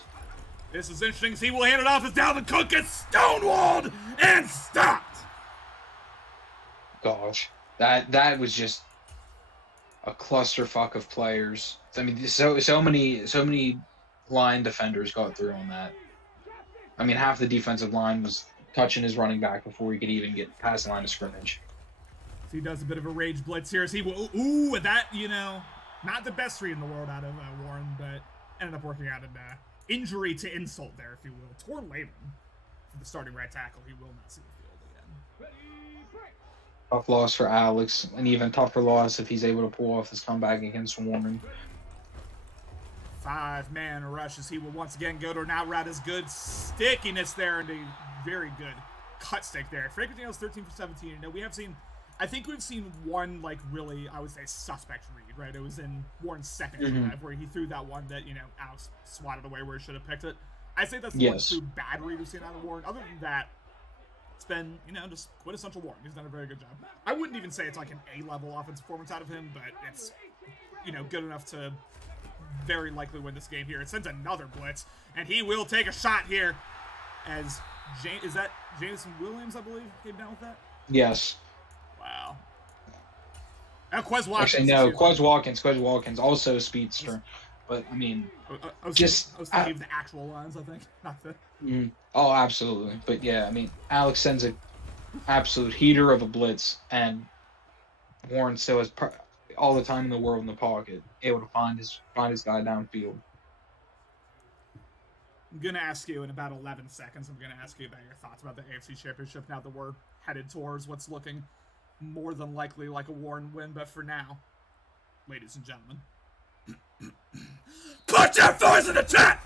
This is interesting. He will hand it off as Dalvin Cook gets stonewalled and stopped. Gosh, that was just a clusterfuck of players. I mean, so many line defenders got through on that. I mean, half the defensive line was touching his running back before he could even get past the line of scrimmage. So he does a bit of a rage blitz here. As he will, that not the best read in the world out of Warren, but ended up working out an injury to insult there, if you will. Torn labrum for the starting right tackle. He will not see the field again. Tough loss for Alex, an even tougher loss if he's able to pull off this comeback against Warren. 5-man rush as he will once again go to an out route. Is good stickiness there and a very good cut stick there. Frank McDaniel's 13 for 17. I think we've seen one, like, really, I would say, suspect read, right? It was in Warren's second drive where he threw that one that, Alex swatted away where he should have picked it. I'd say that's the one true bad read we've seen out of Warren. Other than that, it's been, just quintessential Warren. He's done a very good job. I wouldn't even say it's like an A-level offensive performance out of him, but it's, good enough to very likely win this game here. It sends another blitz, and he will take a shot here as, is that Jameson Williams, I believe, came down with that? Yes. Wow. Now, Quez Watkins. Actually, no, Quez Watkins, also a speedster. But, I mean, I was thinking of the actual lines, I think, not the... Oh, absolutely. But, yeah, I mean, Alex sends an absolute heater of a blitz, and Warren still has all the time in the world in the pocket, able to find his guy downfield. I'm going to ask you in about 11 seconds, I'm going to ask you about your thoughts about the AFC Championship now that we're headed towards what's looking more than likely like a Warren win. But for now, ladies and gentlemen, put your thoughts in the chat!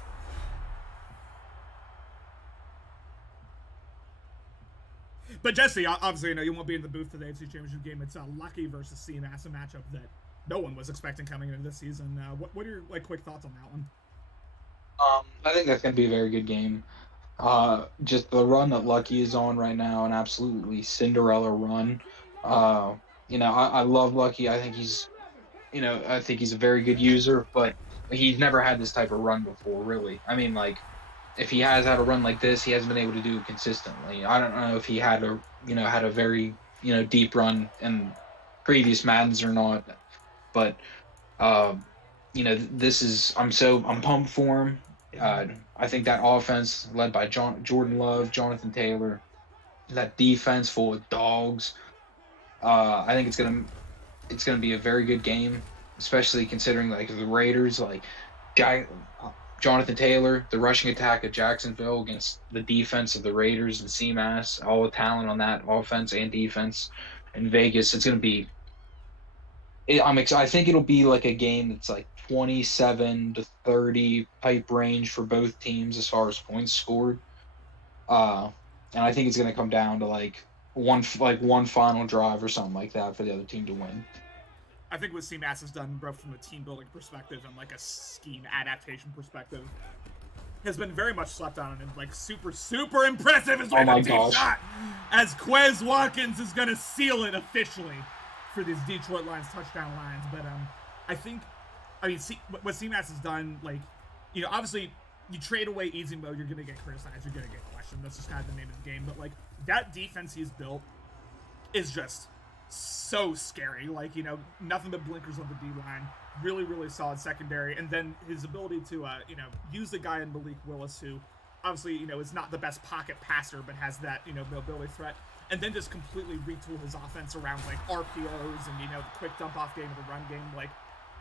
But Jesse, obviously, you won't be in the booth for the AFC Championship game. It's Lucky versus CMAS, a matchup that no one was expecting coming into this season. What are your quick thoughts on that one? I think that's going to be a very good game. Just the run that Lucky is on right now, an absolutely Cinderella run. I love Lucky. I think he's a very good user, but he's never had this type of run before, really. I mean, like, if he has had a run like this, he hasn't been able to do it consistently. I don't know if he had a very, deep run in previous Maddens or not, but, I'm pumped for him. I think that offense led by Jordan Love, Jonathan Taylor, that defense full of dogs. I think it's gonna be a very good game, especially considering like the Raiders, like Jonathan Taylor, the rushing attack of Jacksonville against the defense of the Raiders and CMAS, all the talent on that offense and defense in Vegas. It's gonna be. I think it'll be like a game that's like 27 to 30 type range for both teams as far as points scored. And I think it's going to come down to like one final drive or something like that for the other team to win. I think what CMAS has done, both from a team building perspective and like a scheme adaptation perspective, has been very much slept on and like super, super impressive as oh my gosh. Shot, as Quez Watkins is going to seal it officially for these Detroit Lions touchdown lines. But what CMAS has done, like, obviously you trade away easy mode, you're going to get criticized, you're going to get questioned. That's just kind of the name of the game. But like that defense he's built is just so scary. Like, nothing but blinkers on the D line. Really, really solid secondary. And then his ability to, use the guy in Malik Willis, who obviously, is not the best pocket passer, but has that, mobility threat. And then just completely retool his offense around, like, RPOs and, the quick dump-off game of the run game, like,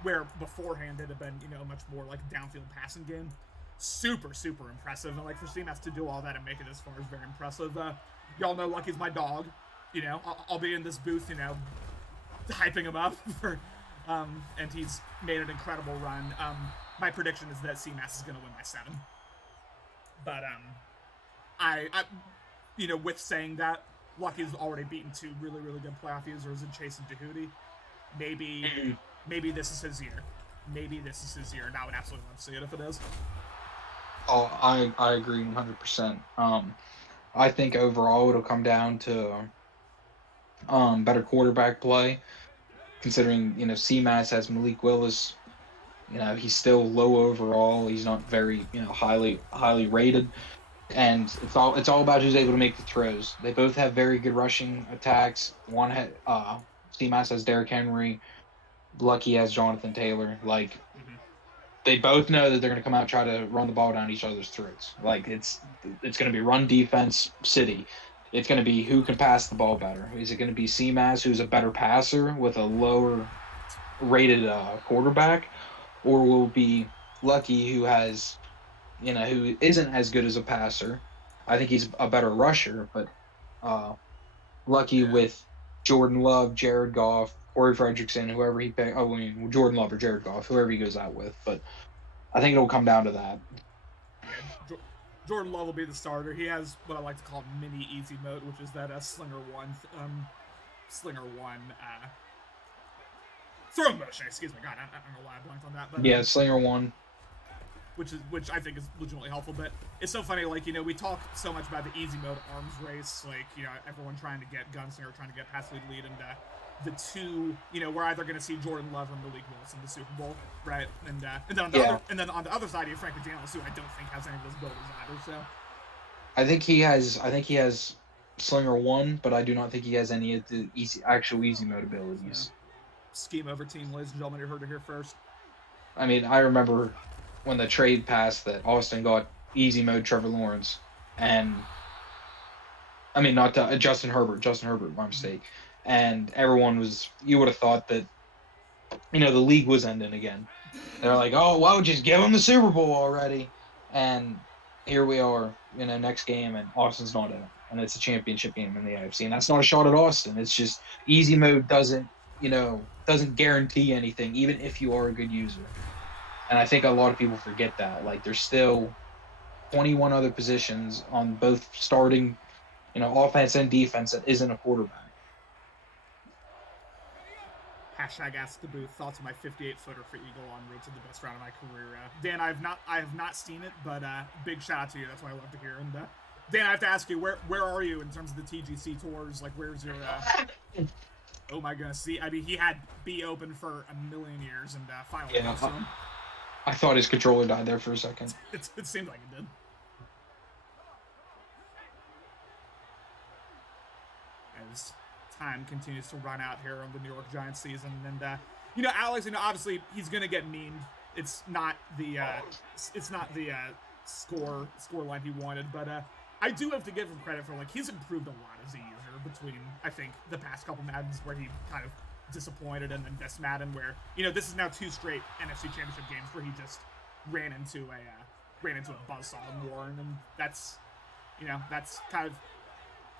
where beforehand it had been, much more, like, downfield passing game. Super, super impressive. And, like, for CMAS to do all that and make it as far is very impressive. Y'all know Lucky's my dog. I'll be in this booth, hyping him up for, and he's made an incredible run. My prediction is that CMAS is going to win by 7. But, I with saying that, Lucky's already beaten 2 really, really good playoff users in Chase and Jehudi. Maybe this is his year. And I would absolutely love to see it if it is. Oh, I agree 100%. I think overall it'll come down to better quarterback play, considering CMAS has Malik Willis. He's still low overall. He's not very highly rated, and it's all about who's able to make the throws. They both have very good rushing attacks. CMAS has Derrick Henry. Lucky has Jonathan Taylor. Like, they both know that they're going to come out and try to run the ball down each other's throats. Like, it's going to be run defense city. It's going to be who can pass the ball better. Is it going to be CMAS, who's a better passer with a lower rated quarterback, or will it be Lucky, who has, who isn't as good as a passer? I think he's a better rusher, but Lucky with Jordan Love, Jared Goff, Corey Fredrickson, whoever he pick. Jordan Love or Jared Goff, whoever he goes out with. But I think it'll come down to that. Yeah, Jordan Love will be the starter. He has what I like to call mini easy mode, which is that Slinger 1 throwing motion. Excuse me, God, I don't know why I blanked on that. But yeah, Slinger 1. Which I think is legitimately helpful, but it's so funny, like, we talk so much about the easy mode arms race, like, everyone trying to get Gunslinger, trying to get pass lead, and the two, we're either going to see Jordan Love or Malik Willis in the Super Bowl, right? And then on the other side, you have Frank McDaniels, who I don't think has any of those builders either. So I think he has Slinger 1, but I do not think he has any of the actual easy mode abilities. Yeah. Scheme over team, ladies and gentlemen, you heard it here first. I mean, I remember when the trade passed that Austin got easy mode Trevor Lawrence, and I mean, not to, Justin Herbert, my mistake. And you would have thought that, the league was ending again. They're like, oh, well, just give him the Super Bowl already. And here we are, next game, and Austin's not in it, and it's a championship game in the AFC, and that's not a shot at Austin. It's just easy mode doesn't guarantee anything, even if you are a good user. And I think a lot of people forget that. Like, there's still 21 other positions on both starting, offense and defense that isn't a quarterback. Hashtag ask the booth. Thoughts on my 58-footer for Eagle on road to the best round of my career. Dan, I have not seen it, but big shout out to you. That's what I love to hear. And Dan, I have to ask you, where are you in terms of the TGC tours? Like, where's your? Oh my goodness! See, I mean, he had B open for a million years, and finally, yeah, I thought his controller died there for a second. It seemed like it did. As time continues to run out here on the New York Giants season, and Alex, obviously he's gonna get memed. It's not the score line he wanted, but I do have to give him credit for he's improved a lot as a user between I think the past couple Maddens where he kind of disappointed, and then this Madden where this is now 2 straight NFC Championship games where he just ran into a buzzsaw in Warren, and that's kind of.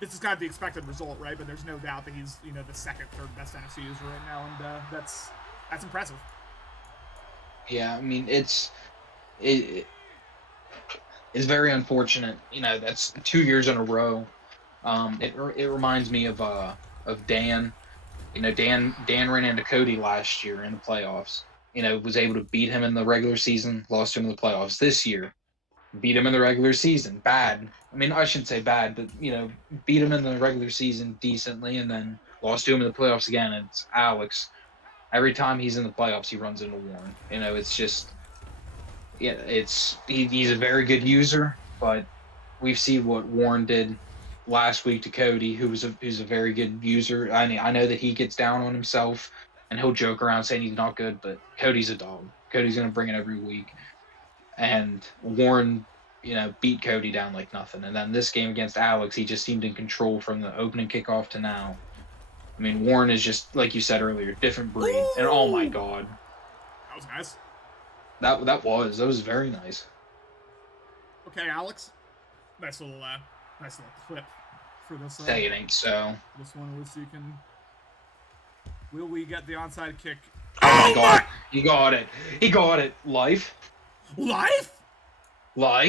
This is kind of the expected result, right? But there's no doubt that he's, the second, third best NFC user right now, and that's impressive. Yeah, I mean, it's very unfortunate. That's 2 years in a row. It reminds me of Dan. Dan ran into Cody last year in the playoffs. Was able to beat him in the regular season, lost to him in the playoffs. This year, beat him in the regular season. Bad. I mean, I shouldn't say bad, but, beat him in the regular season decently, and then lost to him in the playoffs again. And it's Alex. Every time he's in the playoffs, he runs into Warren. It's just, he's a very good user, but we've seen what Warren did last week to Cody, who's a very good user. I mean, I know that he gets down on himself, and he'll joke around saying he's not good, but Cody's a dog. Cody's going to bring it every week. And Warren, beat Cody down like nothing. And then this game against Alex, he just seemed in control from the opening kickoff to now. I mean, Warren is just, like you said earlier, different breed. Ooh! And oh my God. That was nice. That was very nice. Okay, Alex. Nice little clip for this. Say it ain't so. This one, at least you can. Will we get the onside kick? Oh my God. He got it. He got it. Life. Life? What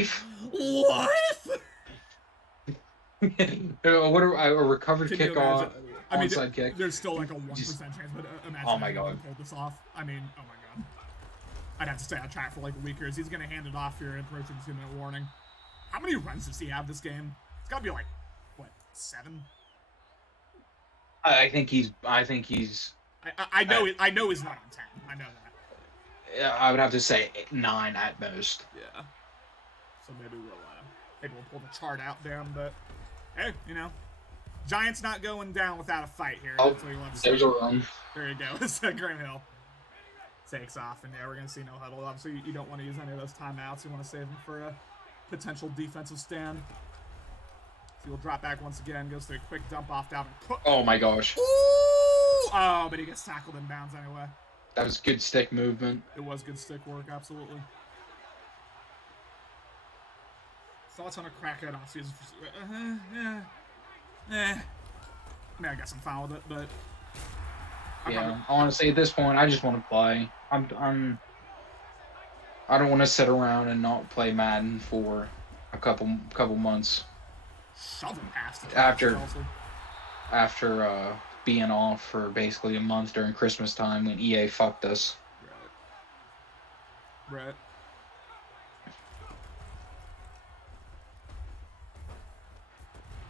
a recovered kickoff, onside kick. There's still like a 1% chance, but imagine oh my God. Pull this off. I mean, oh my God. I'd have to stay on track for like a week or he's gonna hand it off here and approaching 2-minute warning. How many runs does he have this game? It's gotta be like, what, 7? I think he's. I know he's not on 10. I know that. I would have to say 9 at most. Yeah. So maybe we'll pull the chart out there, but hey, Giants not going down without a fight here. Oh, there's a run. There you go. So Graham Hill takes off, and we're gonna see no huddle. Obviously, you don't want to use any of those timeouts. You want to save them for a potential defensive stand. So he'll drop back once again. Goes to a quick dump off Dalvin Cook. Oh my gosh. Ooh! Oh, but he gets tackled in bounds anyway. That was good stick movement. It was good stick work, absolutely. Thoughts on a crackhead offseason? I mean, I guess I'm fine with it, but honestly, at this point, I just want to play. I don't want to sit around and not play Madden for a couple months. Shoving past it. After being off for basically a month during Christmas time when EA fucked us. Right.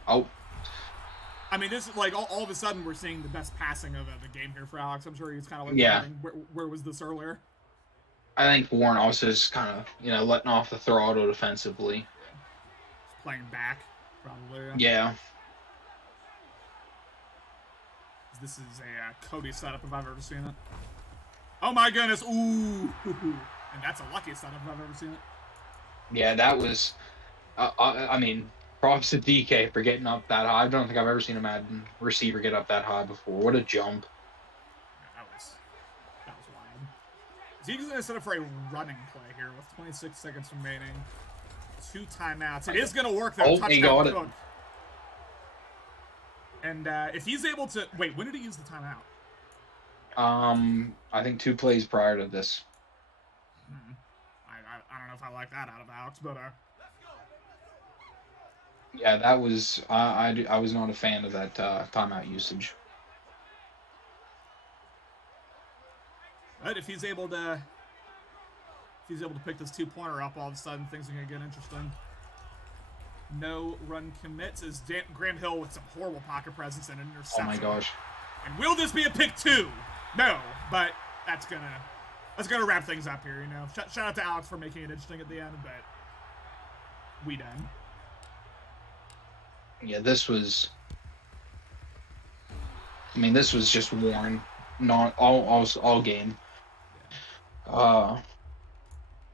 Oh. I mean, this is like all of a sudden we're seeing the best passing of the game here for Alex. I'm sure he's kind of like, where was this earlier? I think Warren also is kind of, letting off the throttle defensively. Just playing back, probably. Yeah. This is a Cody setup if I've ever seen it. Oh my goodness! Ooh, and that's a lucky setup if I've ever seen it. Yeah, that was. I mean, props to DK for getting up that high. I don't think I've ever seen a Madden receiver get up that high before. What a jump! Yeah, that was wild. So he's going to set up for a running play here with 26 seconds remaining 2 timeouts. It is going to work, though. Oh, he Touchdown got it. Cook. And if he's able to... Wait, when did he use the timeout? I think 2 plays prior to this. I don't know if I like that out of Alex, but... Yeah, that was I was not a fan of that timeout usage. But if he's able to pick this 2-pointer up, all of a sudden things are going to get interesting. No run commits as Graham Hill with some horrible pocket presence and an interception. Oh my gosh! And will this be a pick 2? No, but that's gonna wrap things up here. You know, shout out to Alex for making it interesting at the end, but we done. Yeah, this was. I mean, this was just Warren, not all game.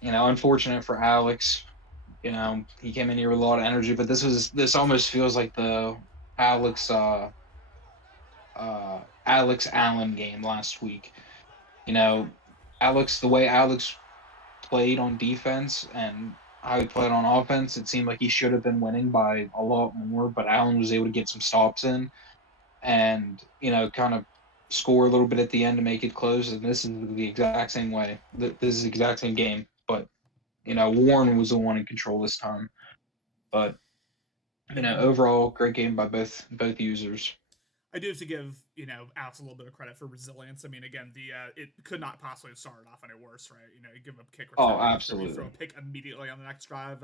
Unfortunate for Alex. He came in here with a lot of energy, but this almost feels like the Alex Allen game last week. The way Alex played on defense and how he played on offense, it seemed like he should have been winning by a lot more, but Allen was able to get some stops in and, kind of score a little bit at the end to make it close. And this is the exact same way. This is the exact same game, but Warren was the one in control this time. But overall, great game by both users. I do have to give Alex a little bit of credit for resilience. I mean, again, it could not possibly have started off any worse, right? You give him a kick return, absolutely, throw a pick immediately on the next drive,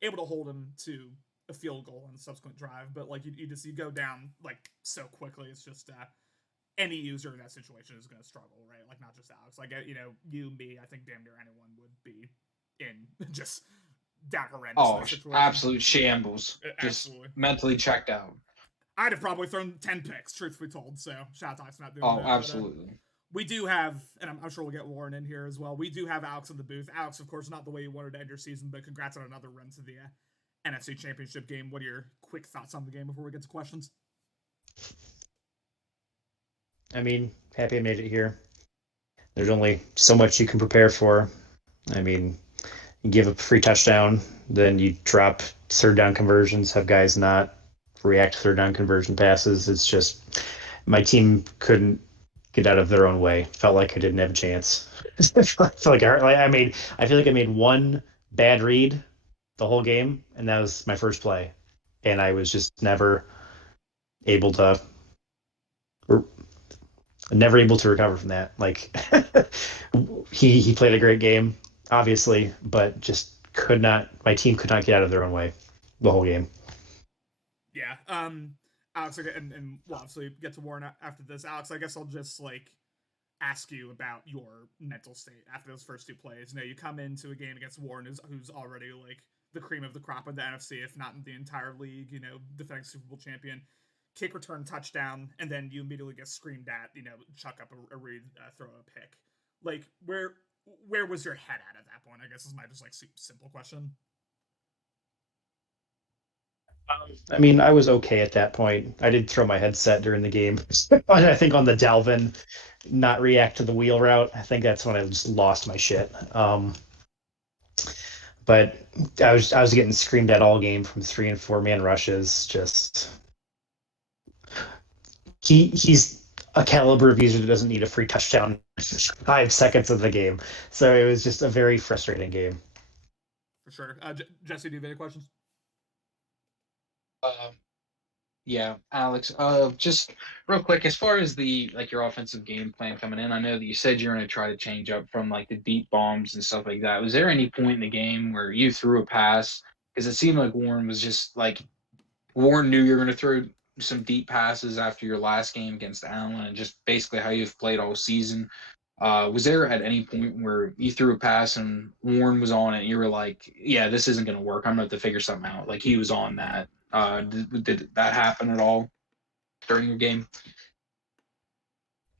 able to hold him to a field goal on the subsequent drive. But like you go down like so quickly, it's just any user in that situation is going to struggle, right? Like not just Alex, like you, me, I think damn near anyone would be in just that horrendous situation. Absolute shambles. Absolutely. Just mentally checked out. I'd have probably thrown 10 picks, truthfully told. So shout out to not doing that. Absolutely. But, we do have, and I'm sure we'll get Warren in here as well. We do have Alex in the booth. Alex, of course, not the way you wanted to end your season, but congrats on another run to the NFC Championship game. What are your quick thoughts on the game before we get to questions? I mean, happy I made it here. There's only so much you can prepare for. I mean, you give up a free touchdown, then you drop 3rd down conversions, have guys not react to 3rd down conversion passes. It's just my team couldn't get out of their own way. Felt like I didn't have a chance. I feel like I made one bad read the whole game, and that was my first play, and I was just never able to recover from that. Like he played a great game, obviously, but just my team could not get out of their own way the whole game. Yeah. Alex, and we'll obviously get to Warren after this. Alex, I guess I'll just ask you about your mental state after those first 2 plays. You come into a game against Warren, who's already the cream of the crop of the NFC, if not in the entire league. Defending Super Bowl champion, kick return touchdown, and then you immediately get screamed at. Chuck up a read, throw a pick. Where was your head at that point? I guess is my just simple question. I mean, I was okay at that point. I did throw my headset during the game. I think on the Dalvin not react to the wheel route, I think that's when I just lost my shit. But I was getting screamed at all game from 3 and 4 man rushes. Just he's a caliber of user that doesn't need a free touchdown 5 seconds of the game. So it was just a very frustrating game. For sure. Jesse, do you have any questions? Yeah, Alex. Just real quick, as far as your offensive game plan coming in, I know that you said you're going to try to change up from the deep bombs and stuff like that. Was there any point in the game where you threw a pass? Because it seemed like Warren was just Warren knew you were going to throw some deep passes after your last game against Allen, and just basically how you've played all season. Was there at any point where you threw a pass and Warren was on it and you were like, yeah, this isn't going to work, I'm going to have to figure something out? He was on that. Did that happen at all during your game?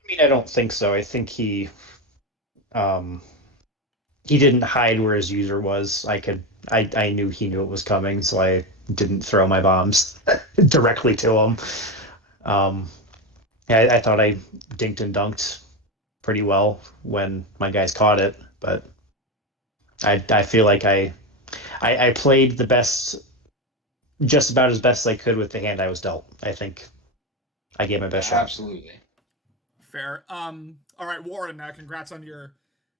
I mean, I don't think so. I think he didn't hide where his user was. I knew he knew it was coming, so I didn't throw my bombs directly to him. I thought I dinked and dunked pretty well when my guys caught it, but I feel like I I played the best, just about as best as I could with the hand I was dealt. I think I gave my Yeah, best shot. absolutely. Fair. All right, Warren. Congrats on your,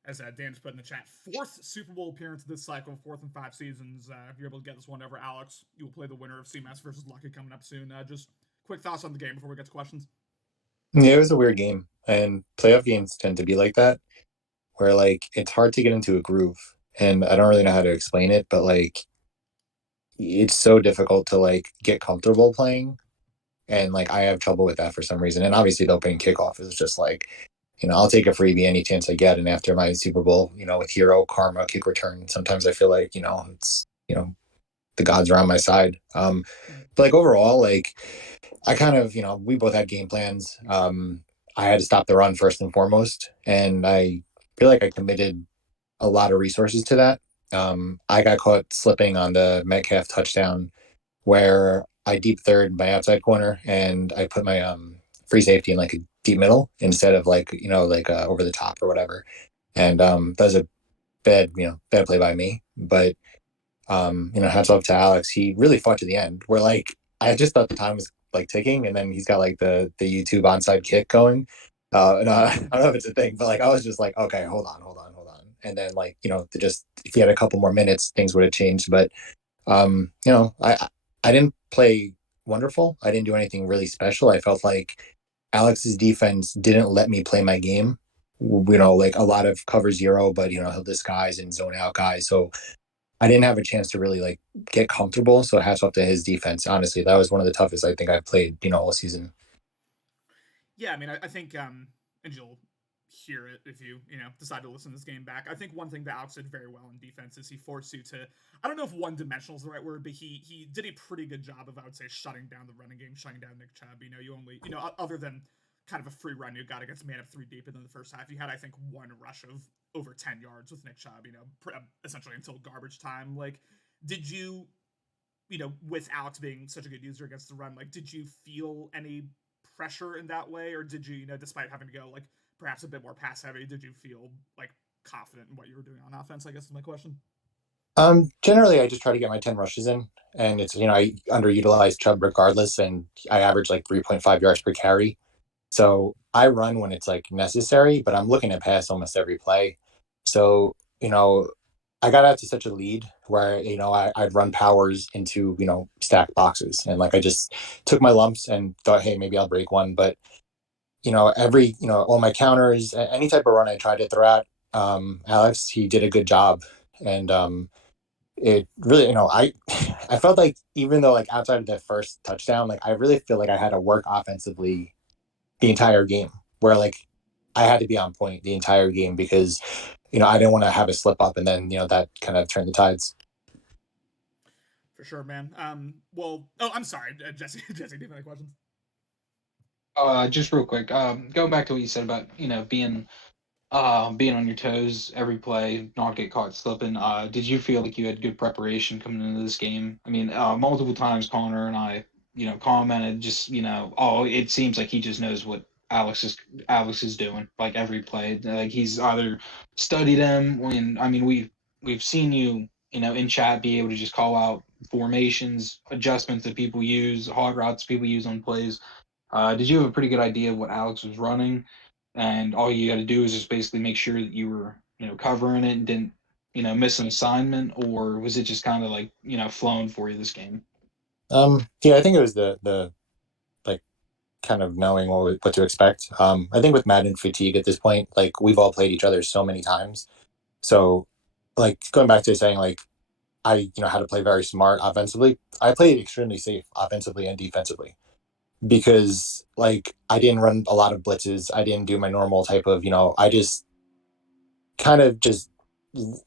as Dan just put in the chat, fourth Super Bowl appearance this cycle, fourth in 5 seasons. If you're able to get this one over Alex, you will play the winner of CMS versus Lucky coming up soon. Just quick thoughts on the game before we get to questions. Yeah, it was a weird game, and playoff games tend to be like that, where like it's hard to get into a groove, and I don't really know how to explain it, but like it's so difficult to like get comfortable playing, and like I have trouble with that for some reason. And obviously, the opening kickoff is just like, I'll take a freebie any chance I get, and after my Super Bowl, with hero karma kick return, sometimes I feel like it's the gods are on my side. But like overall, like I kind of, we both had game plans. I had to stop the run first and foremost, and I feel like I committed a lot of resources to that. I got caught slipping on the Metcalf touchdown where I deep third my outside corner and I put my free safety in like a deep middle instead of like like over the top or whatever. And that was a bad play by me. But hats off to Alex. He really fought to the end. Where like I just thought the time was like ticking, and then he's got like the YouTube onside kick going. And I don't know if it's a thing, but like I was just like, okay, hold on. And then like just if he had a couple more minutes, things would have changed. But I didn't play wonderful. I didn't do anything really special. I felt like Alex's defense didn't let me play my game. Like a lot of cover zero, but he'll disguise and zone out guys. So I didn't have a chance to really like get comfortable. So hats off to his defense. Honestly, that was one of the toughest I think I've played, all season. Yeah, I mean, I think, and you'll hear it if you decide to listen to this game back. I think one thing that Alex did very well in defense is he forced you to. I don't know if one dimensional is the right word, but he did a pretty good job of, I would say, shutting down the running game, shutting down Nick Chubb. You only other than kind of a free run you got against man up three deep, and then the first half you had, I think, one rush of over 10 yards with Nick Chubb. Essentially until garbage time. Like, did you? With Alex being such a good user against the run, like, did you feel any pressure in that way, or did you, despite having to go like perhaps a bit more pass heavy, did you feel like confident in what you were doing on offense? I guess is my question. Generally, I just try to get my 10 rushes in, and it's I underutilize Chubb regardless, and I average like 3.5 yards per carry. So I run when it's like necessary, but I'm looking to pass almost every play. So I got out to such a lead where I'd run powers into stacked boxes, and like I just took my lumps and thought, hey, maybe I'll break one. But every all my counters, any type of run I tried to throw out, Alex, he did a good job. And it really I felt like even though like outside of the first touchdown, like I really feel like I had to work offensively the entire game, where like I had to be on point the entire game because I didn't want to have a slip up, and then that kind of turned the tides. For sure, man. Well, oh, I'm sorry, Jesse. Jesse, do you have any questions? Just real quick, going back to what you said about being on your toes every play, not get caught slipping. Did you feel like you had good preparation coming into this game? I mean, multiple times Connor and I, commented just, oh, it seems like he just knows what Alex is doing, like every play. Like he's either studied him when I mean we've seen you, in chat be able to just call out formations, adjustments that people use, hot routes people use on plays. Did you have a pretty good idea of what Alex was running? And all you got to do is just basically make sure that you were, covering it and didn't, miss an assignment, or was it just kind of like, flowing for you this game? Yeah, I think it was the like kind of knowing what to expect. I think with Madden fatigue at this point, like we've all played each other so many times. So like going back to saying like I had to play very smart offensively. I played extremely safe offensively and defensively because like I didn't run a lot of blitzes. I didn't do my normal type of I just kind of just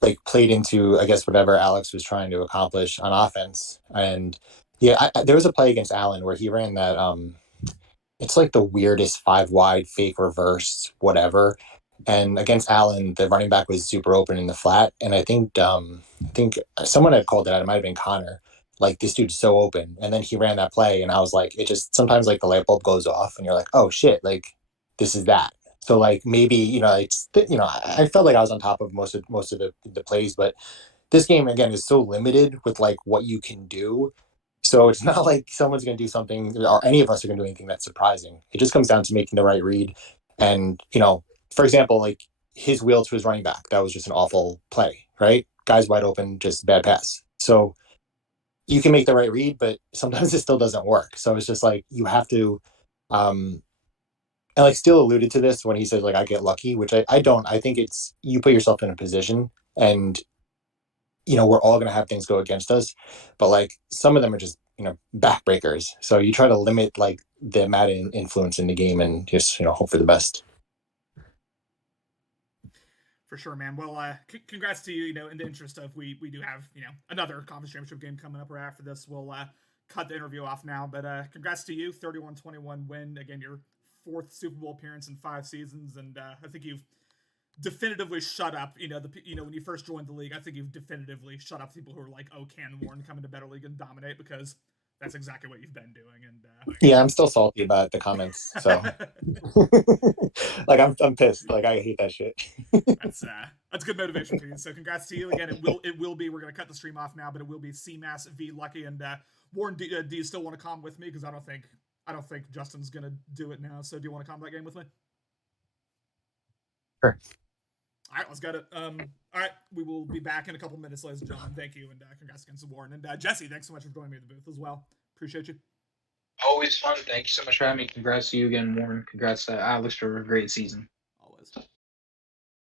like played into I guess whatever Alex was trying to accomplish on offense. And yeah, there was a play against Allen where he ran that it's like the weirdest five wide fake reverse whatever. And against Allen, the running back was super open in the flat, and I think someone had called it out. It might have been Connor. Like this dude's so open, and then he ran that play, and I was like, it just sometimes like the light bulb goes off, and you're like, oh shit, like this is that. So like maybe it's I felt like I was on top of most of the plays, but this game again is so limited with like what you can do. So it's not like someone's going to do something, or any of us are going to do anything that's surprising. It just comes down to making the right read. And, for example, like his wheel to his running back, that was just an awful play, right? Guys wide open, just bad pass. So you can make the right read, but sometimes it still doesn't work. So it's just like you have to, and like Steele alluded to this when he says like I get lucky, which I don't. I think it's you put yourself in a position, and we're all going to have things go against us, but like some of them are just backbreakers. So you try to limit like the amount of influence in the game and just hope for the best. For sure, man. Well, congrats to you. In the interest of we do have another conference championship game coming up right after this. We'll cut the interview off now, but congrats to you, 31-21 win. Again, your 4th Super Bowl appearance in 5 seasons, and I think you've definitively shut up. When you first joined the league, I think you've definitively shut up people who are like, "Oh, can Warren come into Better League and dominate?" Because that's exactly what you've been doing. And yeah, I'm still salty about the comments. So, like, I'm pissed. Like, I hate that shit. That's good motivation for you. So, congrats to you again. It will be. We're gonna cut the stream off now, but it will be CMAS v Lucky. And Warren, do you still want to calm with me? Because I don't think Justin's gonna do it now. So, do you want to calm that game with me? Sure. All right, let's get it. All right, we will be back in a couple minutes, ladies and gentlemen. Thank you, and congrats against the Warren. And Jesse, thanks so much for joining me in the booth as well. Appreciate you. Always fun. Thank you so much for having me. Congrats to you again, Warren. Congrats to Alex for a great season.